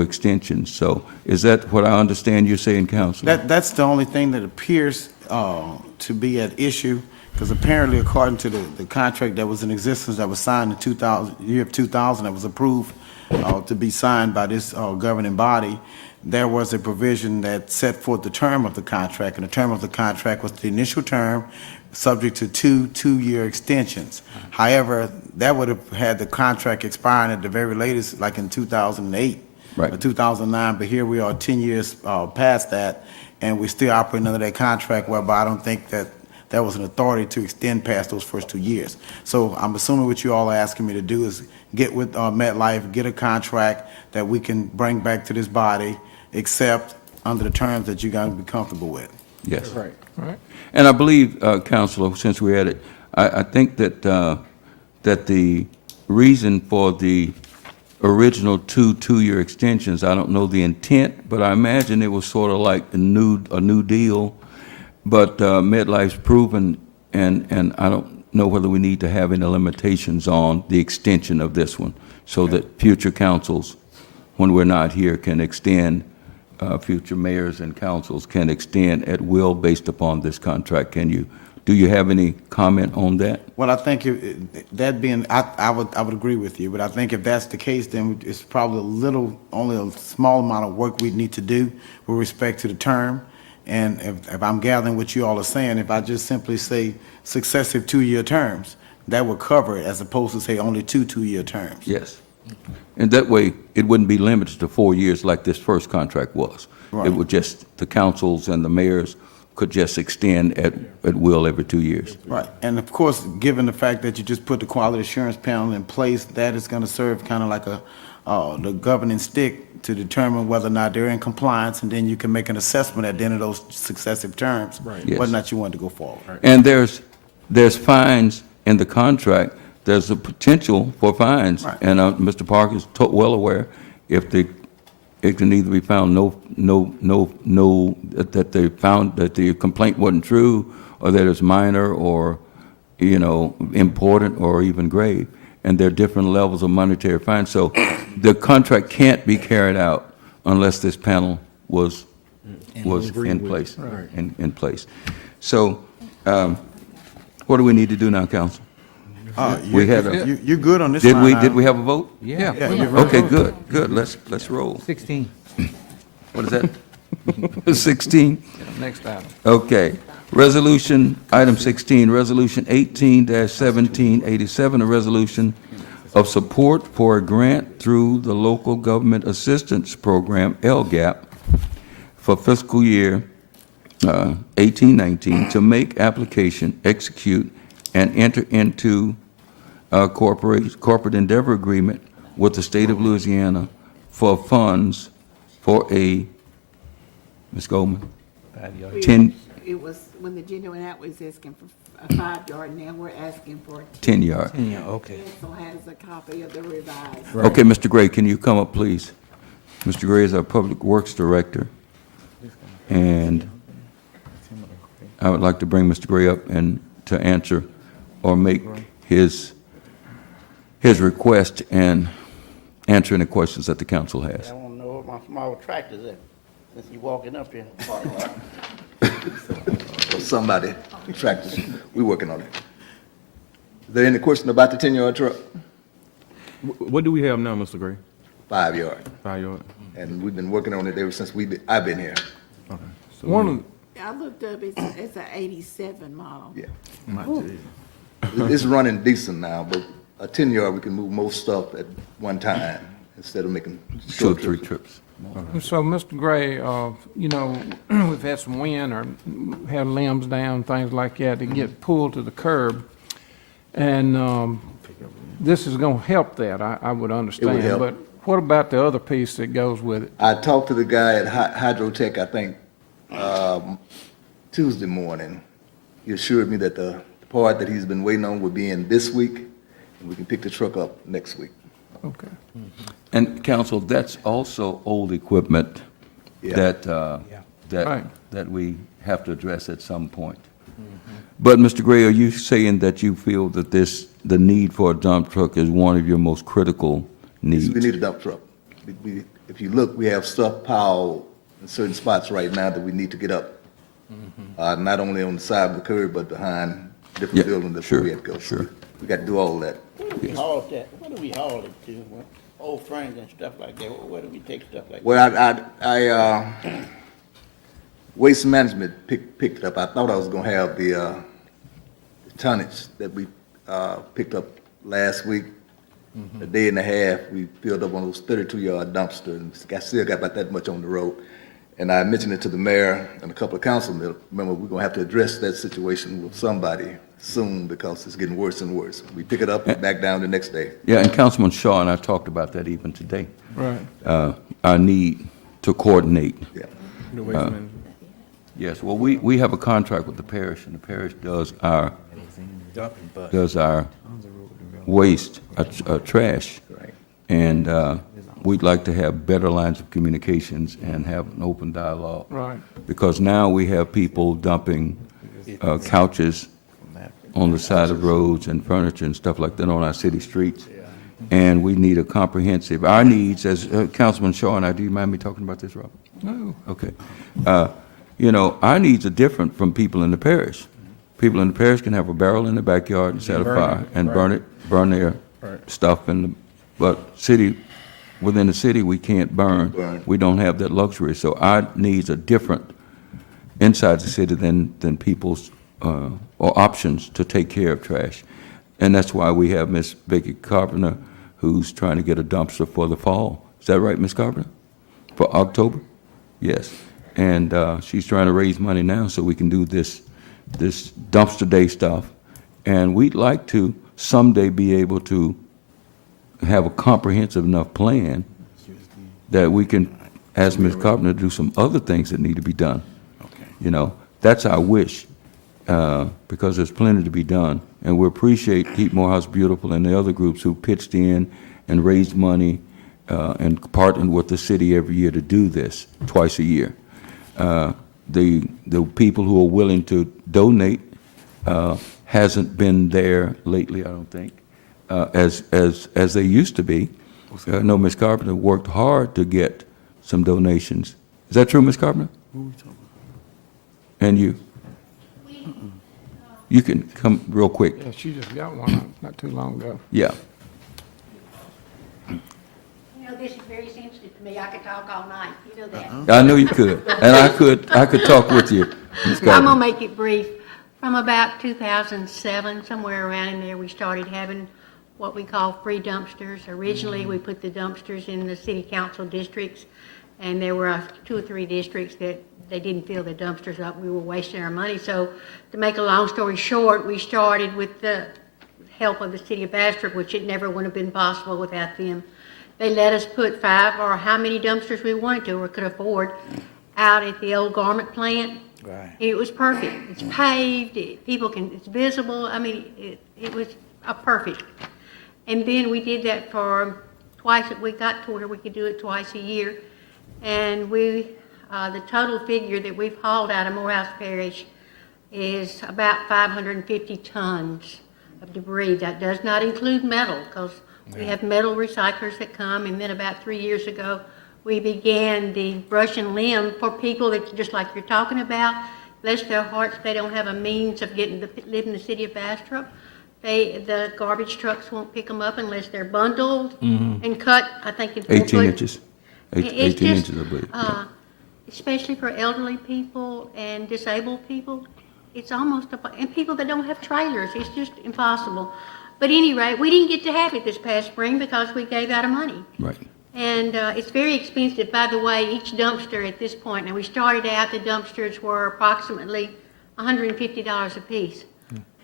extensions. So is that what I understand you're saying, Council? That's the only thing that appears to be at issue, because apparently, according to the contract that was in existence that was signed in year of 2000, that was approved to be signed by this governing body, there was a provision that set forth the term of the contract, and the term of the contract was the initial term, subject to two-year extensions. However, that would have had the contract expiring at the very latest, like in 2008 Right. or 2009, but here we are 10 years past that, and we're still operating under that contract, whereby I don't think that there was an authority to extend past those first 2 years. So I'm assuming what you all are asking me to do is get with MetLife, get a contract that we can bring back to this body, except under the terms that you're going to be comfortable with. Yes. Right. And I believe, Counselor, since we're at it, I think that the reason for the original two-year extensions, I don't know the intent, but I imagine it was sort of like a new deal. But MetLife's proven, and I don't know whether we need to have any limitations on the extension of this one, so that future councils, when we're not here, can extend, future mayors and councils can extend at will based upon this contract. Do you have any comment on that? Well, I think that being, I would agree with you, but I think if that's the case, then it's probably only a small amount of work we need to do with respect to the term. And if I'm gathering what you all are saying, if I just simply say successive 2-year terms, that would cover it, as opposed to say only two-year terms. Yes. And that way, it wouldn't be limited to 4 years like this first contract was. Right. It would just, the councils and the mayors could just extend at will every 2 years. Right. And of course, given the fact that you just put the quality assurance panel in place, that is going to serve kind of like the governing stick to determine whether or not they're in compliance, and then you can make an assessment at the end of those successive terms, Yes. whether or not you want to go forward. And there's fines in the contract. There's a potential for fines. Right. And Mr. Parker is well aware, if it can either be found that they found that the complaint wasn't true, or that it's minor, or important, or even grave. And there are different levels of monetary fines. So the contract can't be carried out unless this panel was in place. In place. So what do we need to do now, Council? You're good on this Did line we item. have a vote? Yeah, you're very Okay, good. good. Let's roll. 16, What is that? 16? next item. Okay. Resolution, item 16, Resolution 18-1787, a resolution of support for a grant through the Local Government Assistance Program, LGAP, for fiscal year 18-19 to make application, execute, and enter into a corporate endeavor agreement with the state of Louisiana for funds for a, Ms. Goldman? 10 it was, when the agenda went out, we was asking for a 5-yard, now we're asking for a 10 yard. Yeah, okay. Council has a copy of the revised. Okay, Mr. Gray, can you come up, please? Mr. Gray is our Public Works Director, and I would like to bring Mr. Gray up and to answer or make his request and answer any questions that the council has. I wanna know what my small tractor's at, since you walking up here. For somebody, tractors, we working on it. Is there any question about the 10-yard truck? What do we have now, Mr. Gray? 5-yard. 5 yard? And we've been working on it ever since I've been here. Okay. So One of, I looked up, it's a 87 model. Yeah. It's running decent now, but a 10-yard, we can move most stuff at one time instead of making Two or short three trips. trips. so, Mr. Gray, you know, we've had some wind or had limbs down, things like that, that get pulled to the curb. And this is gonna help that, I would understand. help. But what about the other piece that goes with it? I talked to the guy at Hydrotech, I think, Tuesday morning. He assured me that the part that he's been waiting on would be in this week, and we can pick the truck up next week. Okay. And council, that's also old equipment Yeah. Right. that we have to address at some point. But, Mr. Gray, are you saying that you feel that the need for a dump truck is one of your most critical needs? We need a dump truck. If you look, we have stuff piled in certain spots right now that we need to get up. Not only on the side of the curb, but behind different Yeah, buildings that sure, we have to go. sure. We got to do all that. Where do we haul that, where do we haul it to? Old frames and stuff like that, where do we take stuff like that? Well, Waste Management picked it up. I thought I was gonna have the tonnage that we picked up last week. A day and a half, we filled up one of those 32-yard dumpsters, and still got about that much on the road. And I mentioned it to the mayor and a couple of council members, we're gonna have to address that situation with somebody soon because it's getting worse and worse. We pick it up and back down the next day. Yeah, and Councilman Shaw and I talked about that even today. Right. Our need to coordinate. Yeah. The waste management. Yes, well, we have a contract with the parish, and the parish does our waste, trash. Right. And we'd like to have better lines of communications and have an open dialogue. Right. Because now we have people dumping couches on the side of roads and furniture and stuff like that on our city streets. And we need a comprehensive, our needs, as Councilman Shaw and I, do you mind me talking about this, Robert? No. Okay. You know, our needs are different from people in the parish. People in the parish can have a barrel in the backyard and set a fire and burn their stuff but within the city, we can't burn. We don't have that luxury. So our needs are different inside the city than people's, or options to take care of trash. And that's why we have Miss Vicky Carpenter, who's trying to get a dumpster for the fall. Is that right, Miss Carpenter? For October? Yes. And she's trying to raise money now so we can do this dumpster day stuff. And we'd like to someday be able to have a comprehensive enough plan that we can ask Ms. Carpenter to do some other things that need to be done. You know, that's our wish, because there's plenty to be done. And we appreciate Keep Morehouse Beautiful and the other groups who pitched in and raised money and partnered with the city every year to do this twice a year. The people who are willing to donate hasn't been there lately, I don't think, as they used to be. I know Ms. Carpenter worked hard to get some donations. Is that true, Ms. Carpenter? And you? You can come real quick. Yeah, she just got one not too long ago. Yeah. You know, this is very sensitive to me. I could talk all night. You know that. I know you could, and I could talk with you, Ms. I'm gonna Carpenter. make it brief. From about 2007, somewhere around in there, we started having what we call free dumpsters. Originally, we put the dumpsters in the city council districts, and there were 2 or 3 districts that they didn't fill the dumpsters up. We were wasting our money. So to make a long story short, we started with the help of the city of Bastrop, which it never would have been possible without them. They let us put 5 or how many dumpsters we wanted to or could afford out at the old garment plant. Right. It was perfect. It's paved, it's visible. I mean, it was a perfect. And then we did that for twice, we got to where we could do it twice a year. And the total figure that we've hauled out of Morehouse Parish is about 550 tons of debris. That does not include metal, because we have metal recyclers that come. And then about 3 years ago, we began the brush and limb for people that, just like you're talking about, bless their hearts, they don't have a means of live in the city of Bastrop. The garbage trucks won't pick them up unless they're bundled and cut, I think, in 4 18 foot. inches. It's 18 just, inches, I believe. Yeah. Especially for elderly people and disabled people, it's almost, and people that don't have trailers, it's just impossible. But at any rate, we didn't get to have it this past spring because we gave out of money. Right. And it's very expensive. By the way, each dumpster at this point, now we started out, the dumpsters were approximately $150 a piece.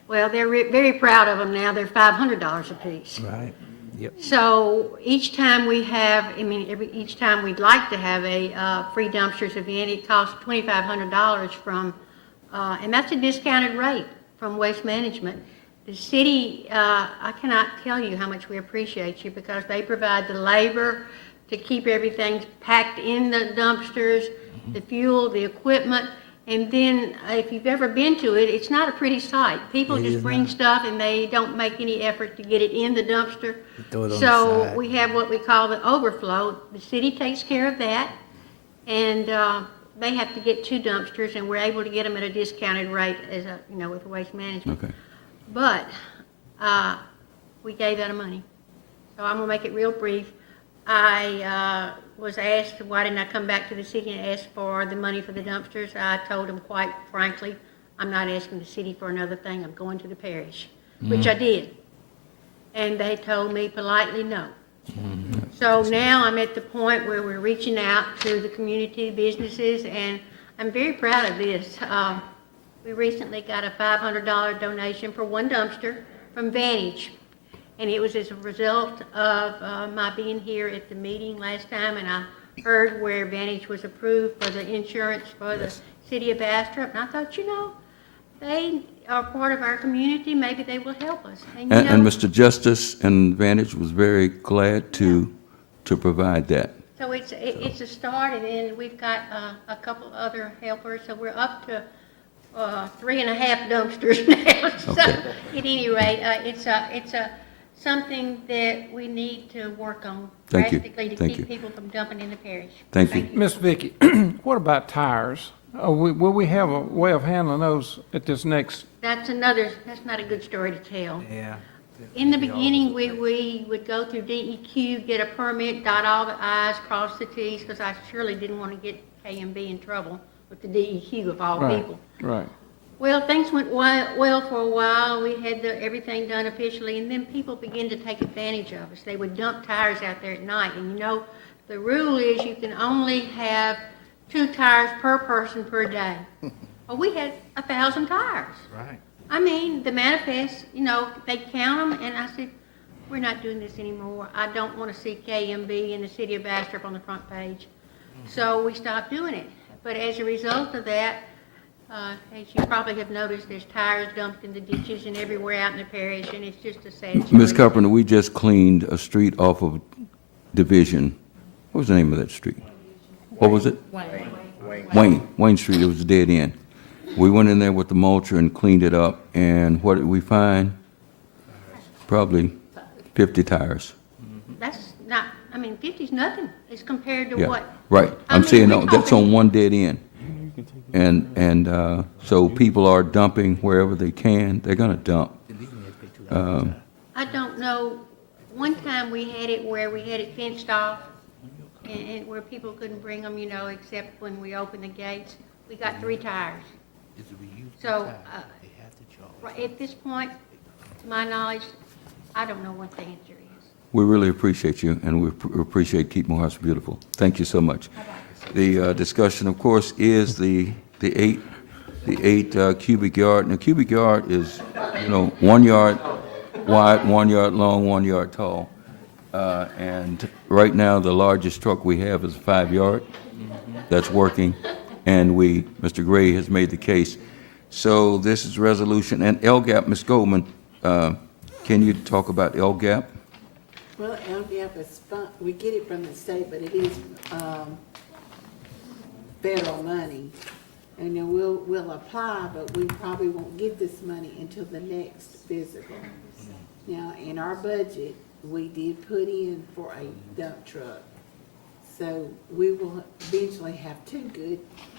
Well, they're very proud of them now. They're $500 a piece. Right. Yep. So each time we have, each time we'd like to have a free dumpsters event, it costs $2,500 from, and that's a discounted rate from Waste Management. The city, I cannot tell you how much we appreciate you, because they provide the labor to keep everything packed in the dumpsters, the fuel, the equipment. And then, if you've ever been to it, it's not a pretty sight. People just bring stuff and they don't make any effort to get it in the dumpster. Throw it on the So side. we have what we call the overflow. The city takes care of that, and they have to get 2 dumpsters, and we're able to get them at a discounted rate, as with Waste Management. Okay. But we gave out of money, so I'm gonna make it real brief. I was asked, why didn't I come back to the city and ask for the money for the dumpsters? I told them quite frankly, I'm not asking the city for another thing, I'm going to the parish, which I did. And they told me politely no. So now I'm at the point where we're reaching out to the community businesses, and I'm very proud of this. We recently got a $500 donation for 1 dumpster from Vantage. And it was as a result of my being here at the meeting last time, and I heard where Vantage was approved for the insurance for the city of Bastrop. And I thought, they are part of our community, maybe they will help us. And, And Mr. Justice and Vantage was very glad to provide that. so it's a start, and then we've got a couple other helpers, so we're up to 3.5 dumpsters now. So Okay. at any rate, it's something that we need to work on Thank you. drastically to Thank keep you. people from dumping in the parish. Thank you. Miss Vicki, what about tires? Will we have a way of handling those at this next? That's not a good story to tell. Yeah. In the beginning, we would go through DEQ, get a permit, dot all the i's, cross the t's, because I surely didn't want to get KMB in trouble with the DEQ of all people. Right. Well, things went well for a while. We had everything done officially, and then people began to take advantage of us. They would dump tires out there at night, and the rule is you can only have 2 tires per person per day. Well, we had 1,000 tires. Right. I mean, the manifest, they count them, and I said, we're not doing this anymore. I don't want to see KMB in the city of Bastrop on the front page. So we stopped doing it. But as a result of that, as you probably have noticed, there's tires dumped in the ditches and everywhere out in the parish, and it's just a sad story. Ms. Carpenter, we just cleaned a street off of Division. What was the name of that street? What was it? Wayne Street. It was a dead end. We went in there with the mulcher and cleaned it up, and what did we find? Probably 50 tires. That's not, 50's nothing as compared to Yeah, what? right. I I'm mean, saying, we're that's talking- on one dead end. And so people are dumping wherever they can. They're gonna dump. I don't know. One time we had it where we had it fenced off, and where people couldn't bring them, except when we opened the gates. We got 3 tires. So, at this point, to my knowledge, I don't know what the answer is. We really appreciate you, and we appreciate Keep Morehouse Beautiful. Thank you so much. The discussion, of course, is the 8 cubic yard. Now, cubic yard is, 1 yard wide, 1 yard long, 1 yard tall. And right now, the largest truck we have is 5 yard. That's working. and Mr. Gray has made the case. So this is resolution, and LGAP, Ms. Goldman, can you talk about LGAP? Well, LGAP is we get it from the state, but it is, federal money. And then we'll apply, but we probably won't get this money until the next physical. Now, in our budget, we did put in for a dump truck. So we will eventually have 2 good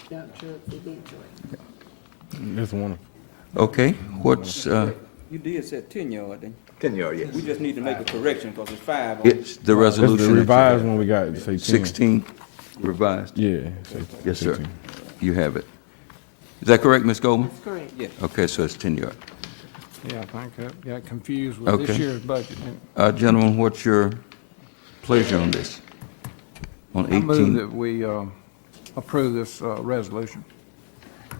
dump trucks eventually. That's wonderful. Okay, what's, You did set 10-yard, didn't 10-yard, yes. you? We just need to make a correction, because it's 5 on it's the That's resolution. the that you revised have. one we got, say 10. 16 revised? Yeah. say Yes, sir. 16. You have it. Is that correct, Ms. Goldman? That's correct. Yes. Okay, so it's 10 yard. Yeah, I think I got confused with this Okay. year's budget. Gentlemen, what's your pleasure on this? On I move 18? that we approve this resolution.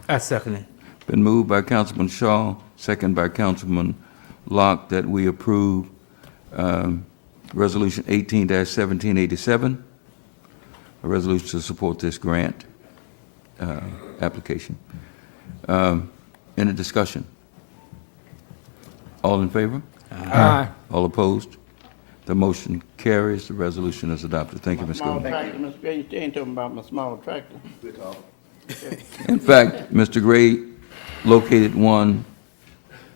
I second it. Been moved by Councilman Shaw, second by Councilman Locke, that we approve Resolution 18-1787, a resolution to support this grant application. Any discussion? All in favor? Aye. All opposed? The motion carries. The resolution is adopted. Thank you, Ms. Small Goldman. tractor, Mr. Gray, you still ain't talking about my small tractor. In fact, Mr. Gray located one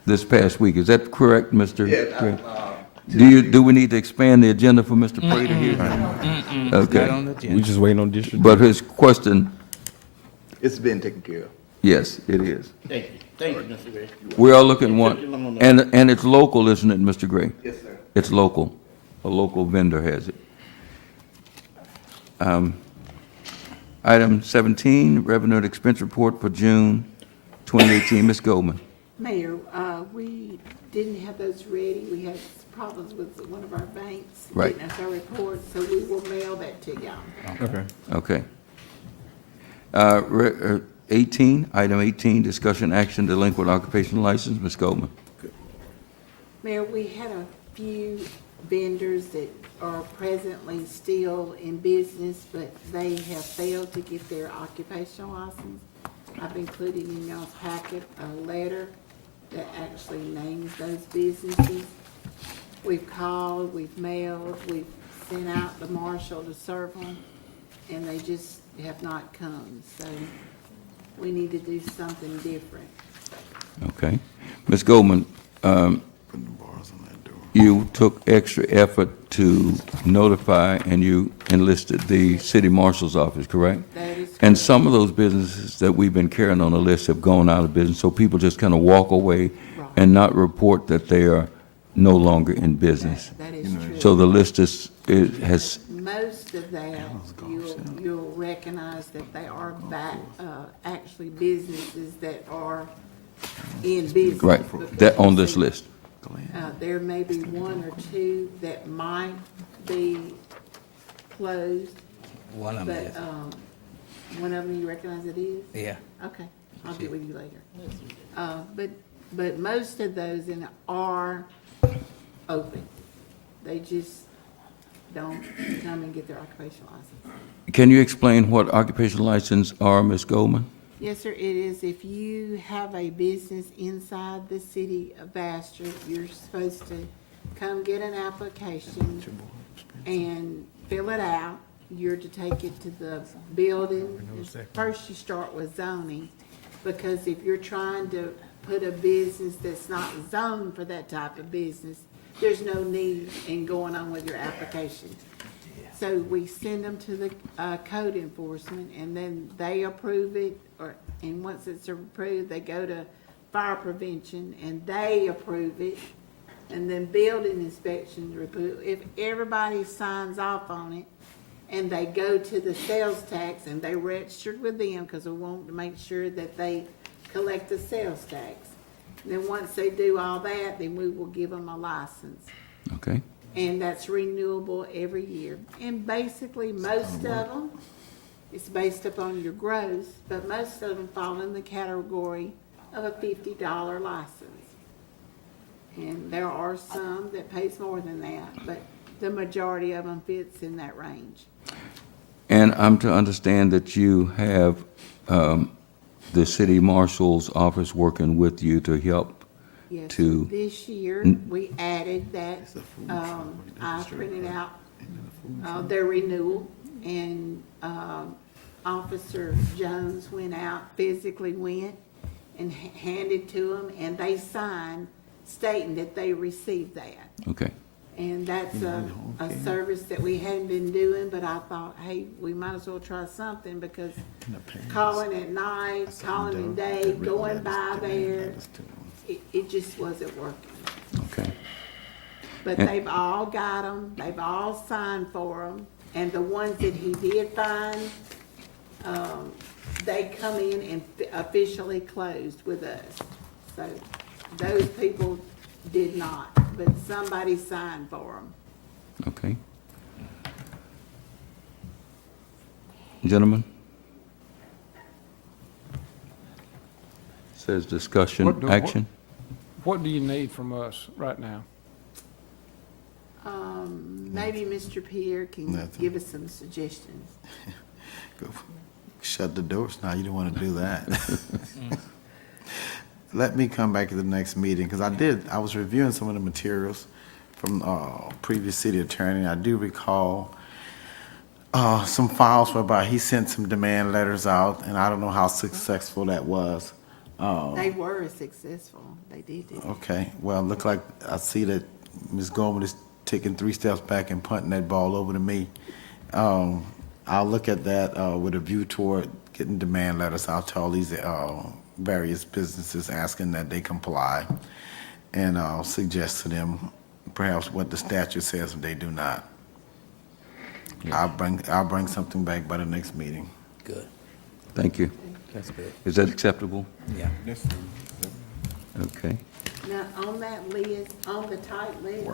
this past week. Is that correct, Mr. Gray? Do we need to expand the agenda for Mr. Prater here? Okay. We just waiting on district. But his question, It's been taken care of. yes, it is. Thank you, Mr. Gray. We are looking It took you long one, enough. and it's local, isn't it, Mr. Gray? Yes, sir. It's local. A local vendor has it. Item 17, Revenue and Expense Report for June 2018. Ms. Goldman. Mayor, we didn't have those ready. We had problems with one of our banks. Right. Getting us our report, so we will mail that to y'all. Okay. Okay. 18, item 18, discussion action delinquent occupational license. Ms. Goldman. Mayor, we had a few vendors that are presently still in business, but they have failed to get their occupational license. I've included in y'all's packet a letter that actually names those businesses. We've called, we've mailed, we've sent out the marshal to serve them, and they just have not come. So we need to do something different. Okay. Ms. Goldman, you took extra effort to notify and you enlisted the city marshal's office, correct? That is And correct. some of those businesses that we've been carrying on the list have gone out of business, so people just kind of walk away and not report that they are no longer in business. That is true. So the list has, Most of that, you'll recognize that they are back, actually businesses that are in business. right, that on this list. There may be 1 or 2 that might be closed, One of them but, is. one of them you recognize it is? Yeah. Okay, I'll get with you later. But most of those are open. They just don't come and get their occupational license. Can you explain what occupational license are, Ms. Goldman? Yes, sir, it is. If you have a business inside the city of Bastrop, you're supposed to come get an application and fill it out. You're to take it to the building. First, you start with zoning, because if you're trying to put a business that's not zoned for that type of business, there's no need in going on with your application. So we send them to the code enforcement, and then they approve it, and once it's approved, they go to fire prevention, and they approve it, and then building inspections approve. If everybody signs off on it, and they go to the sales tax, and they registered with them, because we want to make sure that they collect the sales tax. Then once they do all that, then we will give them a license. Okay. And that's renewable every year. And basically, most of them, it's based upon your gross, but most of them fall in the category of a $50 license. And there are some that pays more than that, but the majority of them fits in that range. And I'm to understand that you have the city marshal's office working with you to help Yes, to, this year, we added that, I printed out, their renewal, and, Officer Jones went out, physically went and handed to them, and they signed stating that they received that. okay, And that's a service that we hadn't been doing, but I thought, hey, we might as well try something, because calling at night, calling at day, going by there, it just wasn't working. okay. But Yeah. they've all got them, they've all signed for them, and the ones that he did find, they come in and officially closed with us. So those people did not, but somebody signed for them. Okay. Gentlemen? Says discussion, action. What do you need from us right now? Maybe Mr. Pierre can Nothing. give us some suggestions. Go shut the doors now, you don't want to do that. Let me come back to the next meeting, because I was reviewing some of the materials from previous city attorney. I do recall some files whereby he sent some demand letters out, and I don't know how successful that was. They were successful, they did it. Okay, well, look like I see that Ms. Goldman is taking 3 steps back and punting that ball over to me. I'll look at that with a view toward getting demand letters out to all these various businesses asking that they comply. And I'll suggest to them perhaps what the statute says if they do not. I'll bring something back by the next meeting. Good. Thank you. That's good. Is that acceptable? Yeah. Okay. Now, on that list, on the tight list,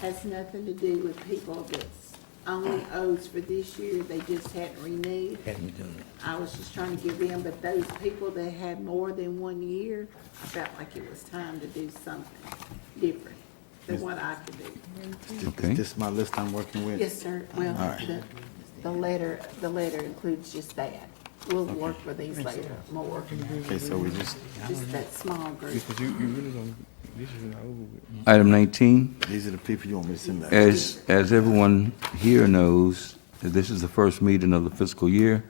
has nothing to do with people that's only owes for this year, they just hadn't renewed. Hadn't done it. I was just trying to give them, but those people that had more than 1 year, I felt like it was time to do something different than what I could do. Okay. Is this my list I'm working with? Yes, sir. Well, All right. the letter includes just that. We'll work with these later, more. Okay, so we just, Just that small group. Because you really don't, this is not over with. Item 19. these are the people you want me to send that. As everyone here knows, this is the first meeting of the fiscal year,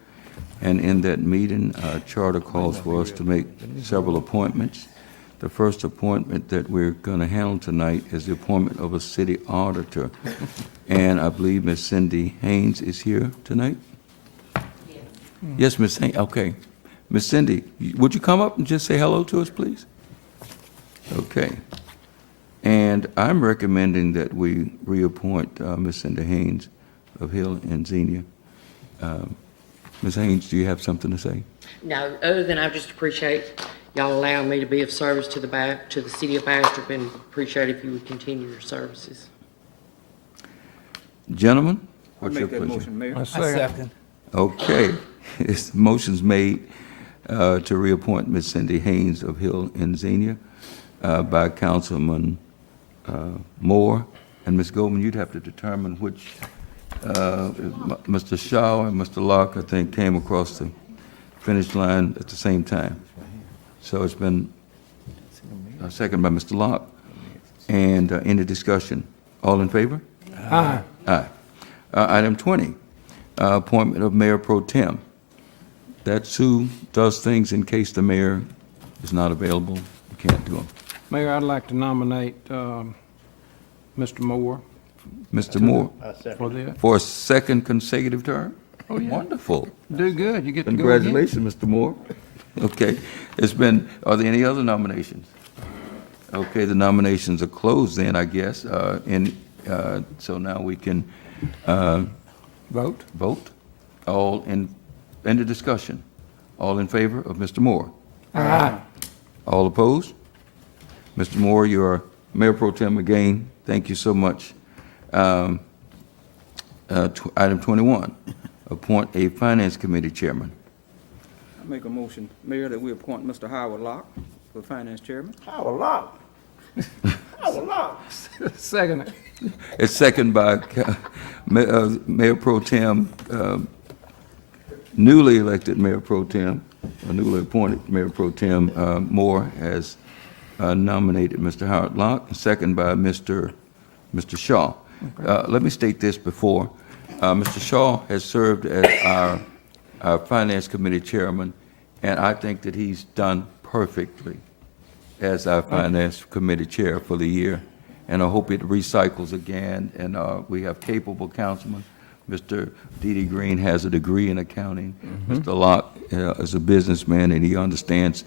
and in that meeting, our charter calls for us to make several appointments. The first appointment that we're going to handle tonight is the appointment of a city auditor. And I believe Ms. Cindy Haynes is here tonight? Yes, Ms. Haynes, okay. Ms. Cindy, would you come up and just say hello to us, please? Okay. And I'm recommending that we reappoint Ms. Cindy Haynes of Hill and Xenia. Ms. Haynes, do you have something to say? No, other than I just appreciate y'all allowing me to be of service to the city of Bastrop, and appreciate if you would continue your services. Gentlemen, I what's your make that pleasure? motion, Mayor. A second. Okay. It's motion's made to reappoint Ms. Cindy Haynes of Hill and Xenia by Councilman Moore. And Ms. Goldman, you'd have to determine which, Mr. Shaw and Mr. Locke, I think, came across the finish line at the same time. So it's been seconded by Mr. Locke. And any discussion? All in favor? Aye. Aye. Item 20, appointment of Mayor Pro Tem. That's who does things in case the mayor is not available. You can't do them. Mayor, I'd like to nominate Mr. Moore Mr. Moore, for that. for a second consecutive term? Oh, yeah. Wonderful. Do good, you get to go again. Congratulations, Mr. Moore. Okay, are there any other nominations? Okay, the nominations are closed then, I guess, so now we can Vote? vote. All in the discussion. All in favor of Mr. Moore? Aye. All opposed? Mr. Moore, you are Mayor Pro Tem again. Thank you so much. Item 21, appoint a Finance Committee Chairman. I make a motion, Mayor, that we appoint Mr. Howard Locke for Finance Chairman. Howard Locke. Howard Locke. Second it. It's second by Mayor Pro Tem, newly elected Mayor Pro Tem newly appointed Mayor Pro Tem Moore has nominated Mr. Howard Locke, second by Mr. Shaw. Let me state this before. Mr. Shaw has served as our Finance Committee Chairman, and I think that he's done perfectly as our Finance Committee Chair for the year, and I hope it recycles again, and we have capable councilmen. Mr. D.D. Green has a degree in accounting. Mr. Locke is a businessman, and he understands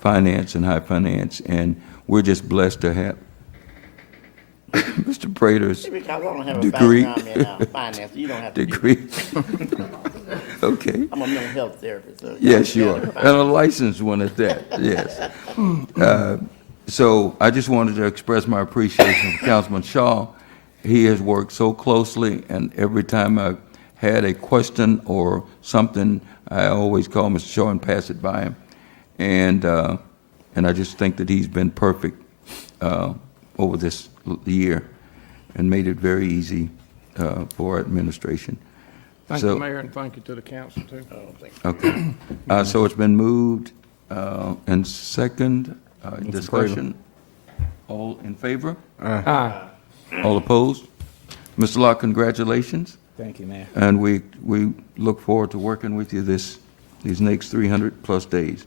finance and high finance, and we're just blessed to have Mr. Prater's Because I don't have a degree. background in finance, you don't have to do Degree. Okay. I'm a mental health therapist. So Yes, you yeah, are, and a licensed one at that, yes. So I just wanted to express my appreciation for Councilman Shaw. He has worked so closely, and every time I've had a question or something, I always call Mr. Shaw and pass it by him. And I just think that he's been perfect over this year and made it very easy for our administration. Thank So- you, Mayor, and thank you to the council, too. Okay. So it's been moved and second. Discussion. All in favor? Aye. All opposed? Mr. Locke, congratulations. Thank you, Mayor. And we look forward to working with you these next 300-plus days,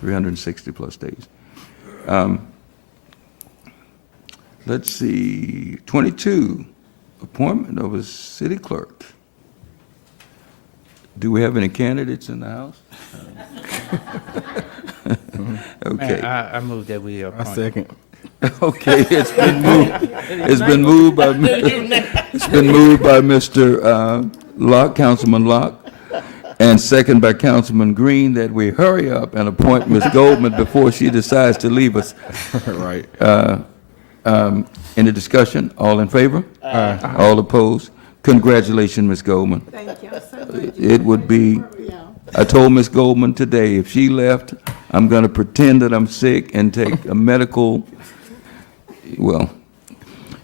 360-plus days. Let's see, 22, appointment of a city clerk. Do we have any candidates in the house? Okay. I move that we I appoint. second. Okay, it's been moved by Mr. Locke, Councilman Locke, and second by Councilman Green, that we hurry up and appoint Ms. Goldman before she decides to leave us. Right. Any discussion? All in favor? Aye. All opposed? Congratulations, Ms. Goldman. Thank you so much. It would be, Yeah. I told Ms. Goldman today, if she left, I'm going to pretend that I'm sick and take a medical, well,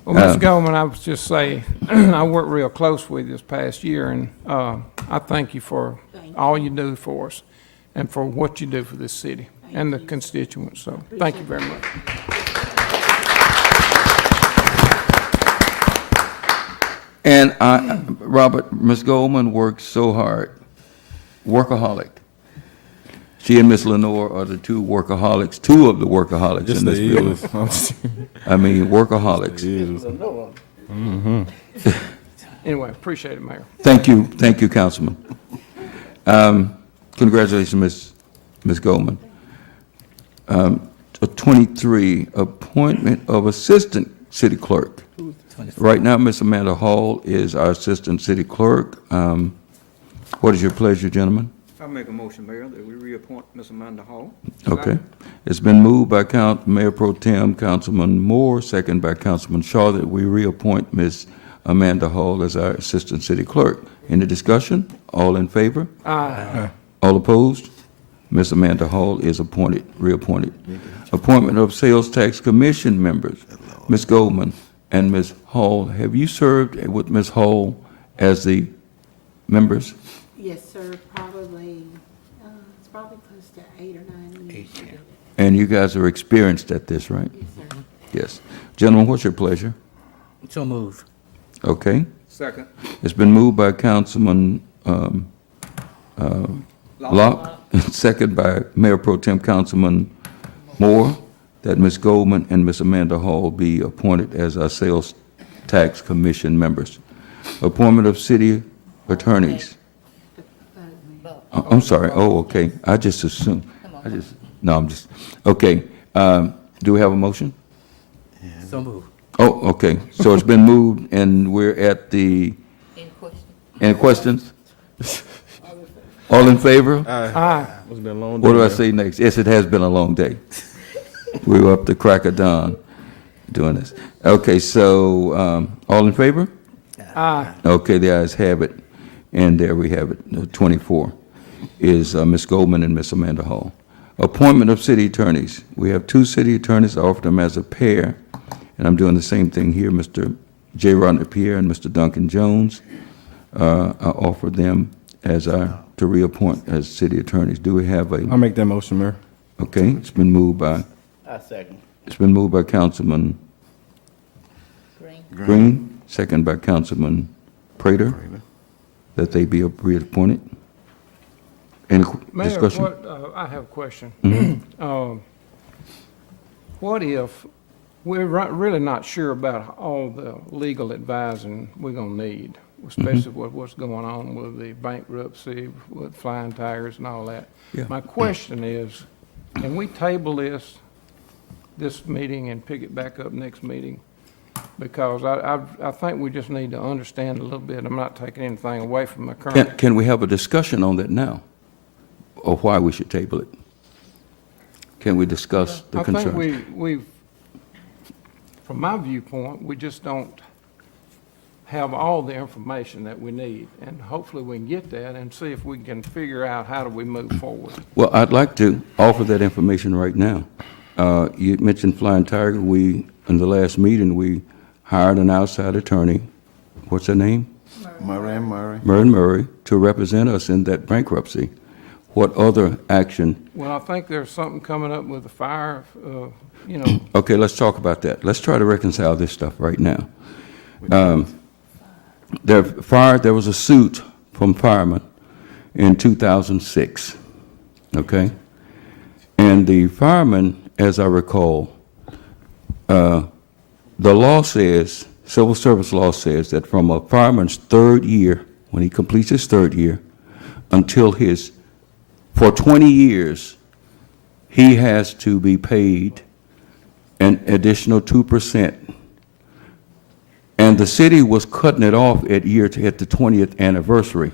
Well, Ms. Goldman, I was just saying, I worked real close with you this past year, and I thank you for all you do for us and for what you do for this city and the constituents, so thank you very much. and Robert, Ms. Goldman works so hard, workaholic. She and Ms. Lenore are the two of the workaholics in this building. I mean, workaholics. Anyway, appreciate it, Mayor. Thank you, Councilman. Congratulations, Ms. Goldman. 23, appointment of assistant city clerk. Right now, Ms. Amanda Hall is our assistant city clerk. What is your pleasure, gentlemen? I make a motion, Mayor, that we reappoint Ms. Amanda Hall. Okay. It's been moved by Mayor Pro Tem Councilman Moore, second by Councilman Shaw, that we reappoint Ms. Amanda Hall as our assistant city clerk. Any discussion? All in favor? Aye. All opposed? Ms. Amanda Hall is reappointed. Appointment of Sales Tax Commission members. Ms. Goldman and Ms. Hall, have you served with Ms. Hall as the members? Yes, sir, probably, it's probably close to 8 or 9 years. And you guys are experienced at this, right? Yes, sir. Yes. Gentlemen, what's your pleasure? So move. Okay. Second. It's been moved by Councilman Locke, second by Mayor Pro Tem Councilman Moore, that Ms. Goldman and Ms. Amanda Hall be appointed as our Sales Tax Commission members. Appointment of city attorneys. I'm sorry. Oh, okay. I just assumed. Okay. Do we have a motion? So move. Oh, okay. So it's been moved, and we're at the... Any questions? All in favor? Aye. It's been a long day. What do I Mayor. say next? Yes, it has been a long day. We were up to crack of dawn doing this. Okay, so all in favor? Aye. Okay, the ayes have it, and there we have it. 24 is Ms. Goldman and Ms. Amanda Hall. Appointment of city attorneys. We have two city attorneys. I offered them as a pair, and I'm doing the same thing here, Mr. J. Rodney Pierre and Mr. Duncan Jones. I offered them to reappoint as city attorneys. Do we have a, I'll make that motion, Mayor. okay, it's been moved by Councilman Green, second by Councilman Prater, that they be reappointed. Any Mayor, discussion? I have a question. Mhm. What if we're really not sure about all the legal advising we're gonna need, especially with what's going on with the bankruptcy, with flying tires and all that? Yeah. My question is, can we table this meeting and pick it back up next meeting? Because I think we just need to understand a little bit. I'm not taking anything away from the current. Can we have a discussion on that now, or why we should table it? Can we discuss the concerns? I think we've, from my viewpoint, we just don't have all the information that we need. And hopefully we can get that and see if we can figure out how do we move forward. Well, I'd like to offer that information right now. You mentioned Flying Tiger. In the last meeting, we hired an outside attorney. What's her name? Murray, to represent us in that bankruptcy. What other action? Well, I think there's something coming up with the fire, you know. Okay, let's talk about that. Let's try to reconcile this stuff right now. There was a suit from firemen in 2006, okay? And the firemen, as I recall, the law says, civil service law says that from a fireman's third year, when he completes his third year, until for 20 years, he has to be paid an additional 2%. And the city was cutting it off at the 20th anniversary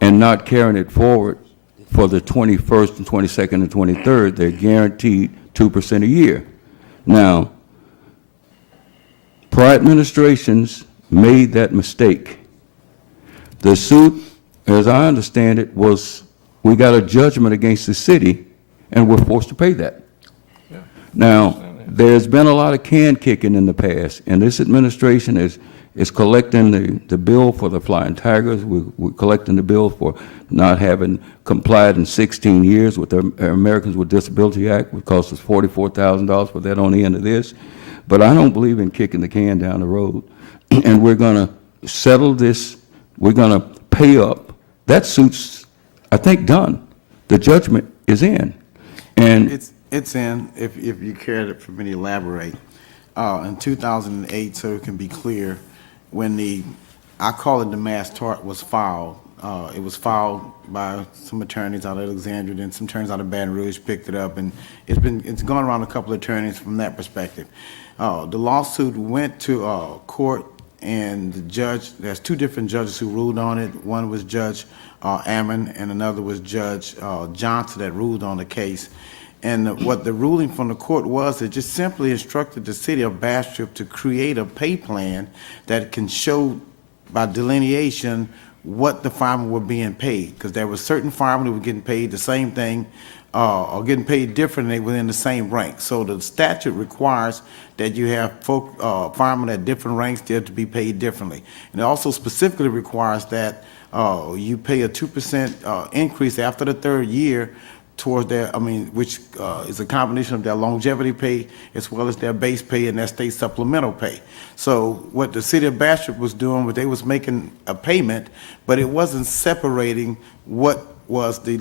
and not carrying it forward for the 21st and 22nd and 23rd. They're guaranteed 2% a year. Now, prior administrations made that mistake. The suit, as I understand it, was we got a judgment against the city, and we're forced to pay that. Now, there's been a lot of can kicking in the past, and this administration is collecting the bill for the Flying Tigers. We're collecting the bill for not having complied in 16 years with the Americans with Disability Act, which cost us $44,000 for that on the end of this. But I don't believe in kicking the can down the road, and we're going to settle this. We're going to pay up. That suit's, I think, done. The judgment is in. And It's in, if you care for me to elaborate. In 2008, so it can be clear, when I call it the mass tort was filed, it was filed by some attorneys out of Alexandria, then some attorneys out of Baton Rouge picked it up, and it's gone around a couple of attorneys from that perspective. The lawsuit went to court, and the judge, there's two different judges who ruled on it. One was Judge Ammon, and another was Judge Johnson that ruled on the case. And what the ruling from the court was, it just simply instructed the city of Bastrop to create a pay plan that can show by delineation what the firemen were being paid, because there were certain firemen who were getting paid the same thing or getting paid differently within the same rank. So the statute requires that you have firemen at different ranks there to be paid differently. And it also specifically requires that you pay a 2% increase after the third year towards their, which is a combination of their longevity pay as well as their base pay and their state supplemental pay. So what the city of Bastrop was doing was they was making a payment, but it wasn't separating what was the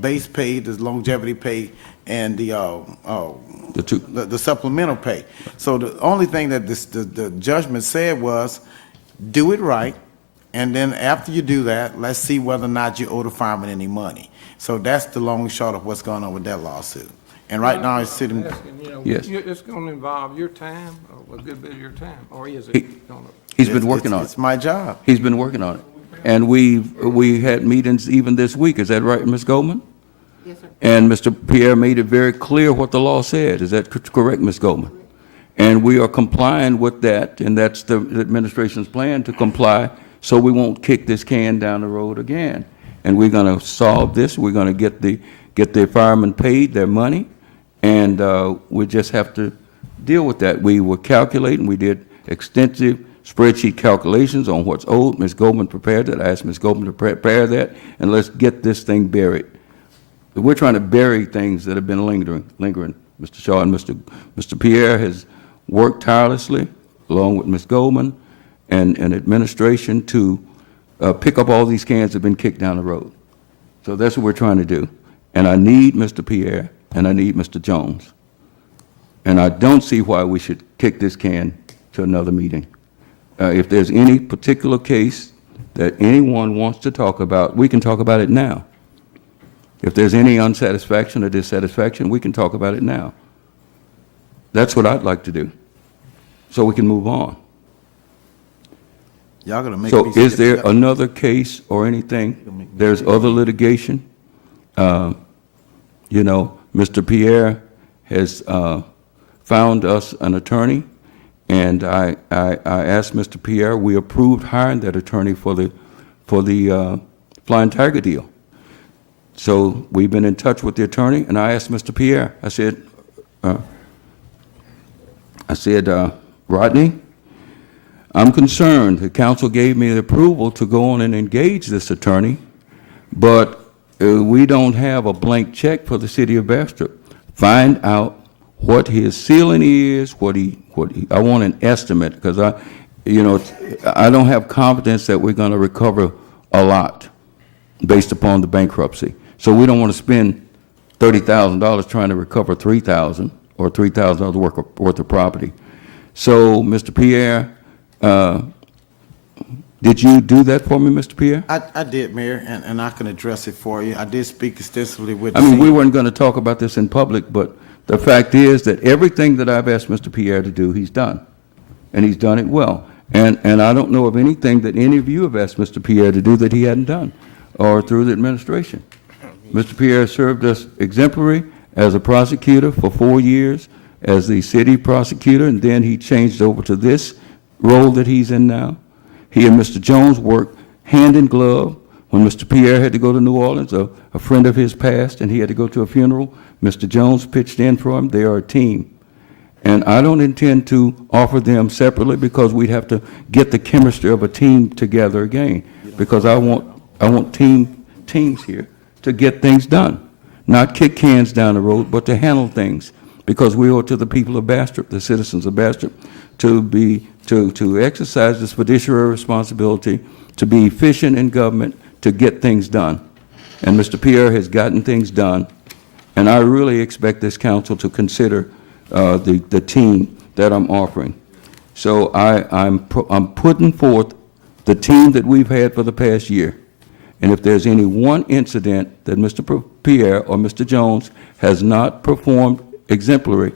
base pay, the longevity pay, and the supplemental pay. So the only thing that the judgment said was, do it right, and then after you do that, let's see whether or not you owe the fireman any money. So that's the long and short of what's going on with that lawsuit. And right now it's sitting. Yes. It's going to involve your time, or a good bit of your time, or is it going to? He's been working on it. It's my job. He's been working on it. And we had meetings even this week. Is that right, Ms. Goldman? Yes, sir. And Mr. Pierre made it very clear what the law said. Is that correct, Ms. Goldman? And we are complying with that, and that's the administration's plan to comply, so we won't kick this can down the road again. And we're going to solve this. We're going to get the firemen paid their money, and we just have to deal with that. We were calculating. We did extensive spreadsheet calculations on what's owed. Ms. Goldman prepared that. I asked Ms. Goldman to prepare that, and let's get this thing buried. We're trying to bury things that have been lingering. Mr. Shaw and Mr. Pierre has worked tirelessly, along with Ms. Goldman and administration, to pick up all these cans that have been kicked down the road. So that's what we're trying to do. And I need Mr. Pierre, and I need Mr. Jones. And I don't see why we should kick this can to another meeting. If there's any particular case that anyone wants to talk about, we can talk about it now. If there's any unsatisfaction or dissatisfaction, we can talk about it now. That's what I'd like to do, so we can move on. Y'all gonna make So me is skip there that? another case or anything? There's other litigation. You know, Mr. Pierre has found us an attorney, and I asked Mr. Pierre, we approved hiring that attorney for the Flying Tiger deal. So we've been in touch with the attorney, and I asked Mr. Pierre, I said, Rodney, I'm concerned. The council gave me the approval to go on and engage this attorney, but we don't have a blank check for the city of Bastrop. Find out what his ceiling is, I want an estimate, because I don't have confidence that we're going to recover a lot based upon the bankruptcy. So we don't want to spend $30,000 trying to recover $3,000 or $3,000 worth of property. So, Mr. Pierre, did you do that for me, Mr. Pierre? I did, Mayor, and I can address it for you. I did speak extensively with I mean, we weren't going to talk about this in public, but the fact is that everything that I've asked Mr. Pierre to do, he's done, and he's done it well. And I don't know of anything that any of you have asked Mr. Pierre to do that he hadn't done, or through the administration. Mr. Pierre served us exemplary as a prosecutor for 4 years, as the city prosecutor, and then he changed over to this role that he's in now. He and Mr. Jones worked hand in glove. When Mr. Pierre had to go to New Orleans, a friend of his passed, and he had to go to a funeral, Mr. Jones pitched in for him. They are a team. And I don't intend to offer them separately, because we'd have to get the chemistry of a team together again, because I want teams here to get things done, not kick cans down the road, but to handle things, because we owe it to the people of Bastrop, the citizens of Bastrop, to exercise this fiduciary responsibility, to be efficient in government, to get things done. And Mr. Pierre has gotten things done, and I really expect this council to consider the team that I'm offering. So I'm putting forth the team that we've had for the past year. And if there's any one incident that Mr. Pierre or Mr. Jones has not performed exemplary,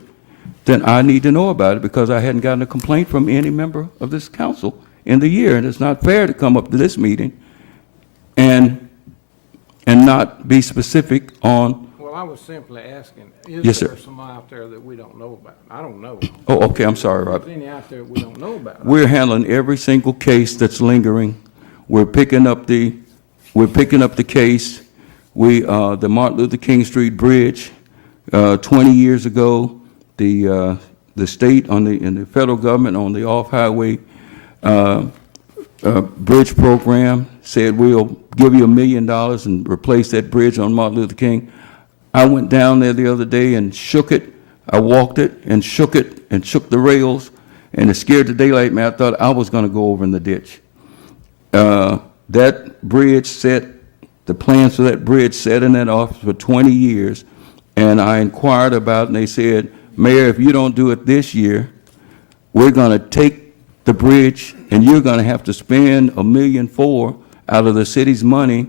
then I need to know about it, because I hadn't gotten a complaint from any member of this council in the year. And it's not fair to come up to this meeting and not be specific on. Well, I was simply asking, Yes, is sir. there some out there that we don't know about? I don't know. Oh, okay, I'm sorry, If Rob. there's any out there we don't know about. We're handling every single case that's lingering. We're picking up the case. The Martin Luther King Street Bridge, 20 years ago, the state and the federal government on the off-highway bridge program said, we'll give you $1 million and replace that bridge on Martin Luther King. I went down there the other day and shook it. I walked it and shook the rails, and it scared the daylight out of me. I thought I was going to go over in the ditch. That bridge the plans for that bridge sat in that office for 20 years, and I inquired about it, and they said, Mayor, if you don't do it this year, we're going to take the bridge, and you're going to have to spend $1.4 million out of the city's money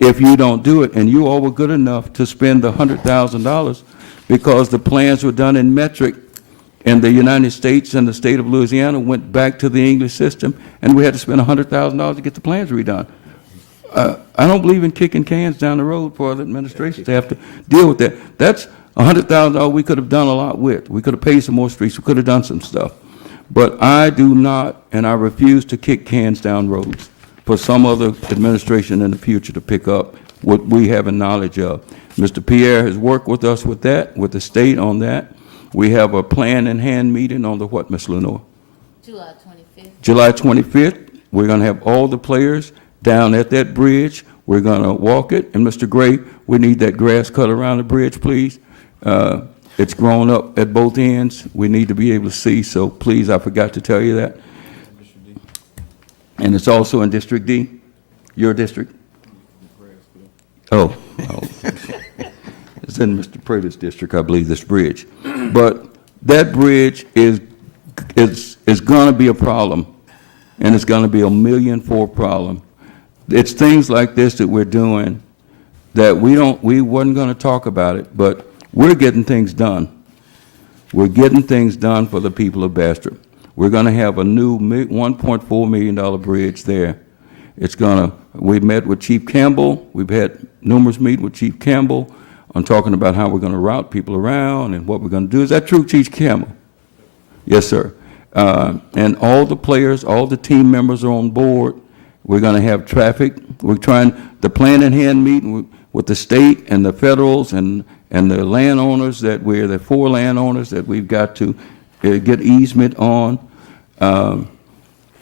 if you don't do it. And you all were good enough to spend the $100,000, because the plans were done in metric, and the United States and the state of Louisiana went back to the English system, and we had to spend $100,000 to get the plans redone. I don't believe in kicking cans down the road for other administrations to have to deal with that. That's $100,000 we could have done a lot with. We could have paid some more streets. We could have done some stuff. But I do not, and I refuse to kick cans down roads for some other administration in the future to pick up what we have in knowledge of. Mr. Pierre has worked with us with that, with the state on that. We have a plan in hand meeting on the what, Ms. Lenore? July 25th. July 25th, we're going to have all the players down at that bridge. We're going to walk it. And Mr. Gray, we need that grass cut around the bridge, please. It's grown up at both ends. We need to be able to see, so please, I forgot to tell you that. And it's also in District D, your district? Oh. It's in Mr. Prater's district, I believe, this bridge. But that bridge is going to be a problem, and it's going to be a $1.4 million problem. It's things like this that we're doing that we wasn't going to talk about it, but we're getting things done. We're getting things done for the people of Bastrop. We're going to have a new $1.4 million bridge there. We met with Chief Campbell. We've had numerous meetings with Chief Campbell on talking about how we're going to route people around and what we're going to do. Is that true, Chief Campbell? Yes, sir. And all the players, all the team members are on board. We're going to have traffic. We're trying the plan in hand meeting with the state and the federals and the landowners we're the 4 landowners that we've got to get easement on.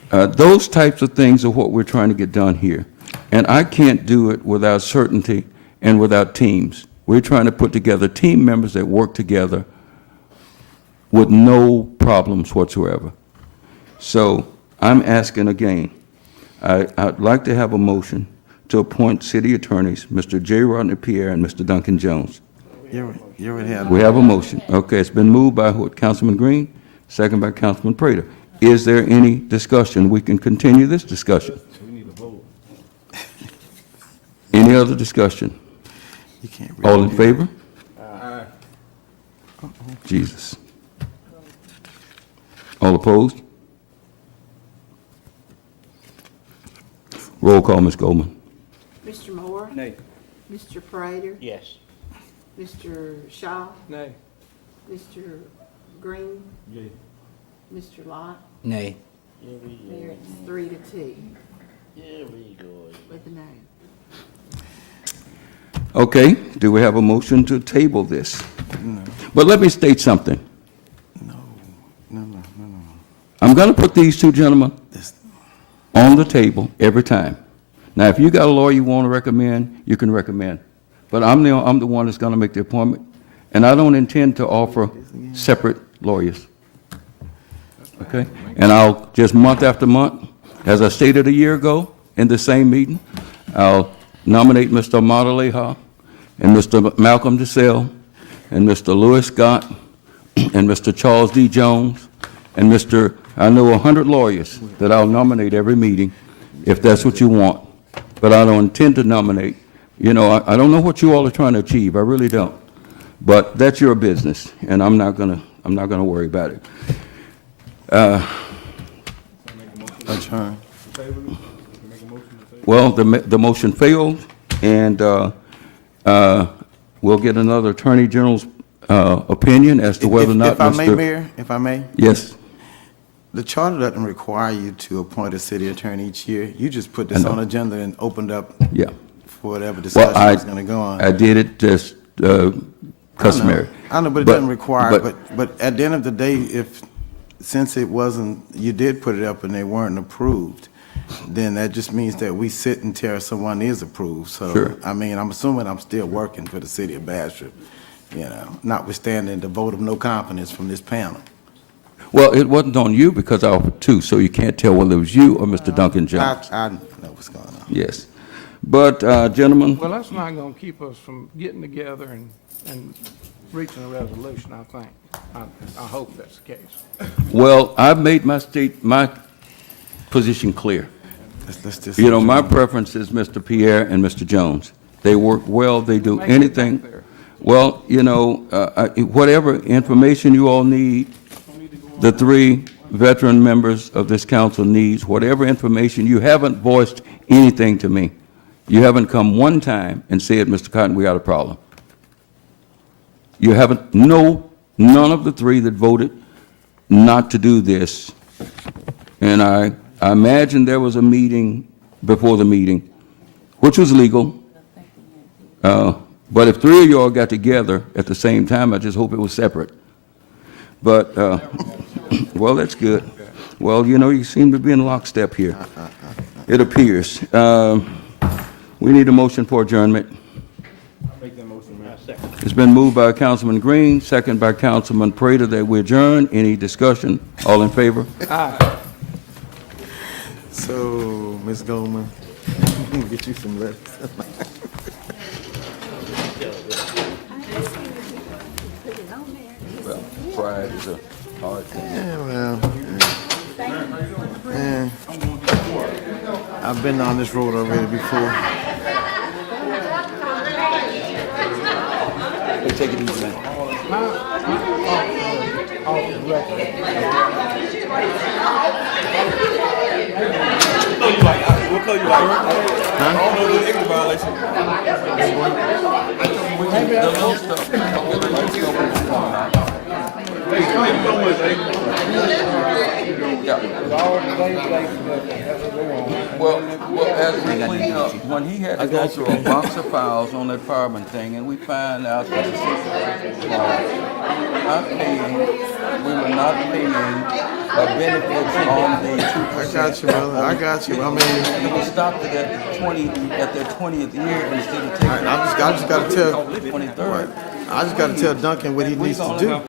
Those types of things are what we're trying to get done here. And I can't do it without certainty and without teams. We're trying to put together team members that work together with no problems whatsoever. So I'm asking again, I'd like to have a motion to appoint city attorneys, Mr. J. Rodney Pierre and Mr. Duncan Jones. You already have. We have a motion. Okay, it's been moved by Councilman Green, second by Councilman Prater. Is there any discussion? We can continue this discussion. Any other discussion? You can't All really in do favor? Aye. Jesus. All opposed? Roll call, Ms. Goldman. Mr. Moore? Nay. Mr. Prater? Yes. Mr. Shaw? Nay. Mr. Green? Yea. Mr. Lott? Nay. Here we go. Mayor, it's 3-2 Here we go. with a nay. Okay, do we have a motion to table this? But let me state something. No. I'm going to put these 2 gentlemen on the table every time. Now, if you got a lawyer you want to recommend, you can recommend. But I'm the one that's going to make the appointment, and I don't intend to offer separate lawyers. Okay? And I'll, just month after month, as I stated a year ago in the same meeting, I'll nominate Mr. Amado Leha and Mr. Malcolm DeSalle and Mr. Lewis Scott and Mr. Charles D. Jones and I know 100 lawyers that I'll nominate every meeting if that's what you want. But I don't intend to nominate. You know, I don't know what you all are trying to achieve. I really don't. But that's your business, and I'm not gonna worry about it. Adjourn. Well, the motion failed, and we'll get another Attorney General's opinion as to whether or not If I may, Mr. Mayor, if I may, Yes, the charter doesn't require you to appoint a city attorney each year. You just put this know. on agenda and opened up yeah. for whatever Well, discussion is going to go on. I did it just customary. I know, but it doesn't require, but at the end of the day, since it wasn't, you did put it up and they weren't approved, then that just means that we sit until someone is approved. So, Sure. I mean, I'm assuming I'm still working for the city of Bastrop, notwithstanding the vote of no confidence from this panel. Well, it wasn't on you because I offered 2, so you can't tell whether it was you or Mr. Duncan Jones. I know what's going on. Yes. But, gentlemen, Well, that's not gonna keep us from getting together and reaching a resolution, I think. I hope that's the case. well, I've made my position clear. Let's just. You know, my preference is Mr. Pierre and Mr. Jones. They work well, they do Make it anything. back there. Well, whatever information you all need, the 3 veteran members of this council needs, whatever information, you haven't voiced anything to me. You haven't come one time and said, Mr. Cotton, we got a problem. You haven't, none of the 3 that voted not to do this. And I imagine there was a meeting before the meeting, which was legal. But if 3 of y'all got together at the same time, I just hope it was separate. But, well, that's good. Well, you know, you seem to be in lockstep here. It appears. We need a motion for adjournment. Make that motion, Mayor. It's been moved by Councilman Green, second by Councilman Prater that we adjourn. Any discussion? All in favor? Aye. So, Ms. Goldman, we'll get you some letters. Well, pride is a hard thing. Yeah, well, yeah. I've been on this road already before. Take it easy, man. We'll call you back. I don't know the extra violation. The little stuff. Well, as we clean up, when he had to go through a box of files on that fireman thing, and we find out that the city not paying, we were not paying benefits on the 2%. I got you, brother. I got you. I mean, We stopped it at the 20th year instead of taking. I just got to tell, 23rd. I just got to tell Duncan what he needs to do.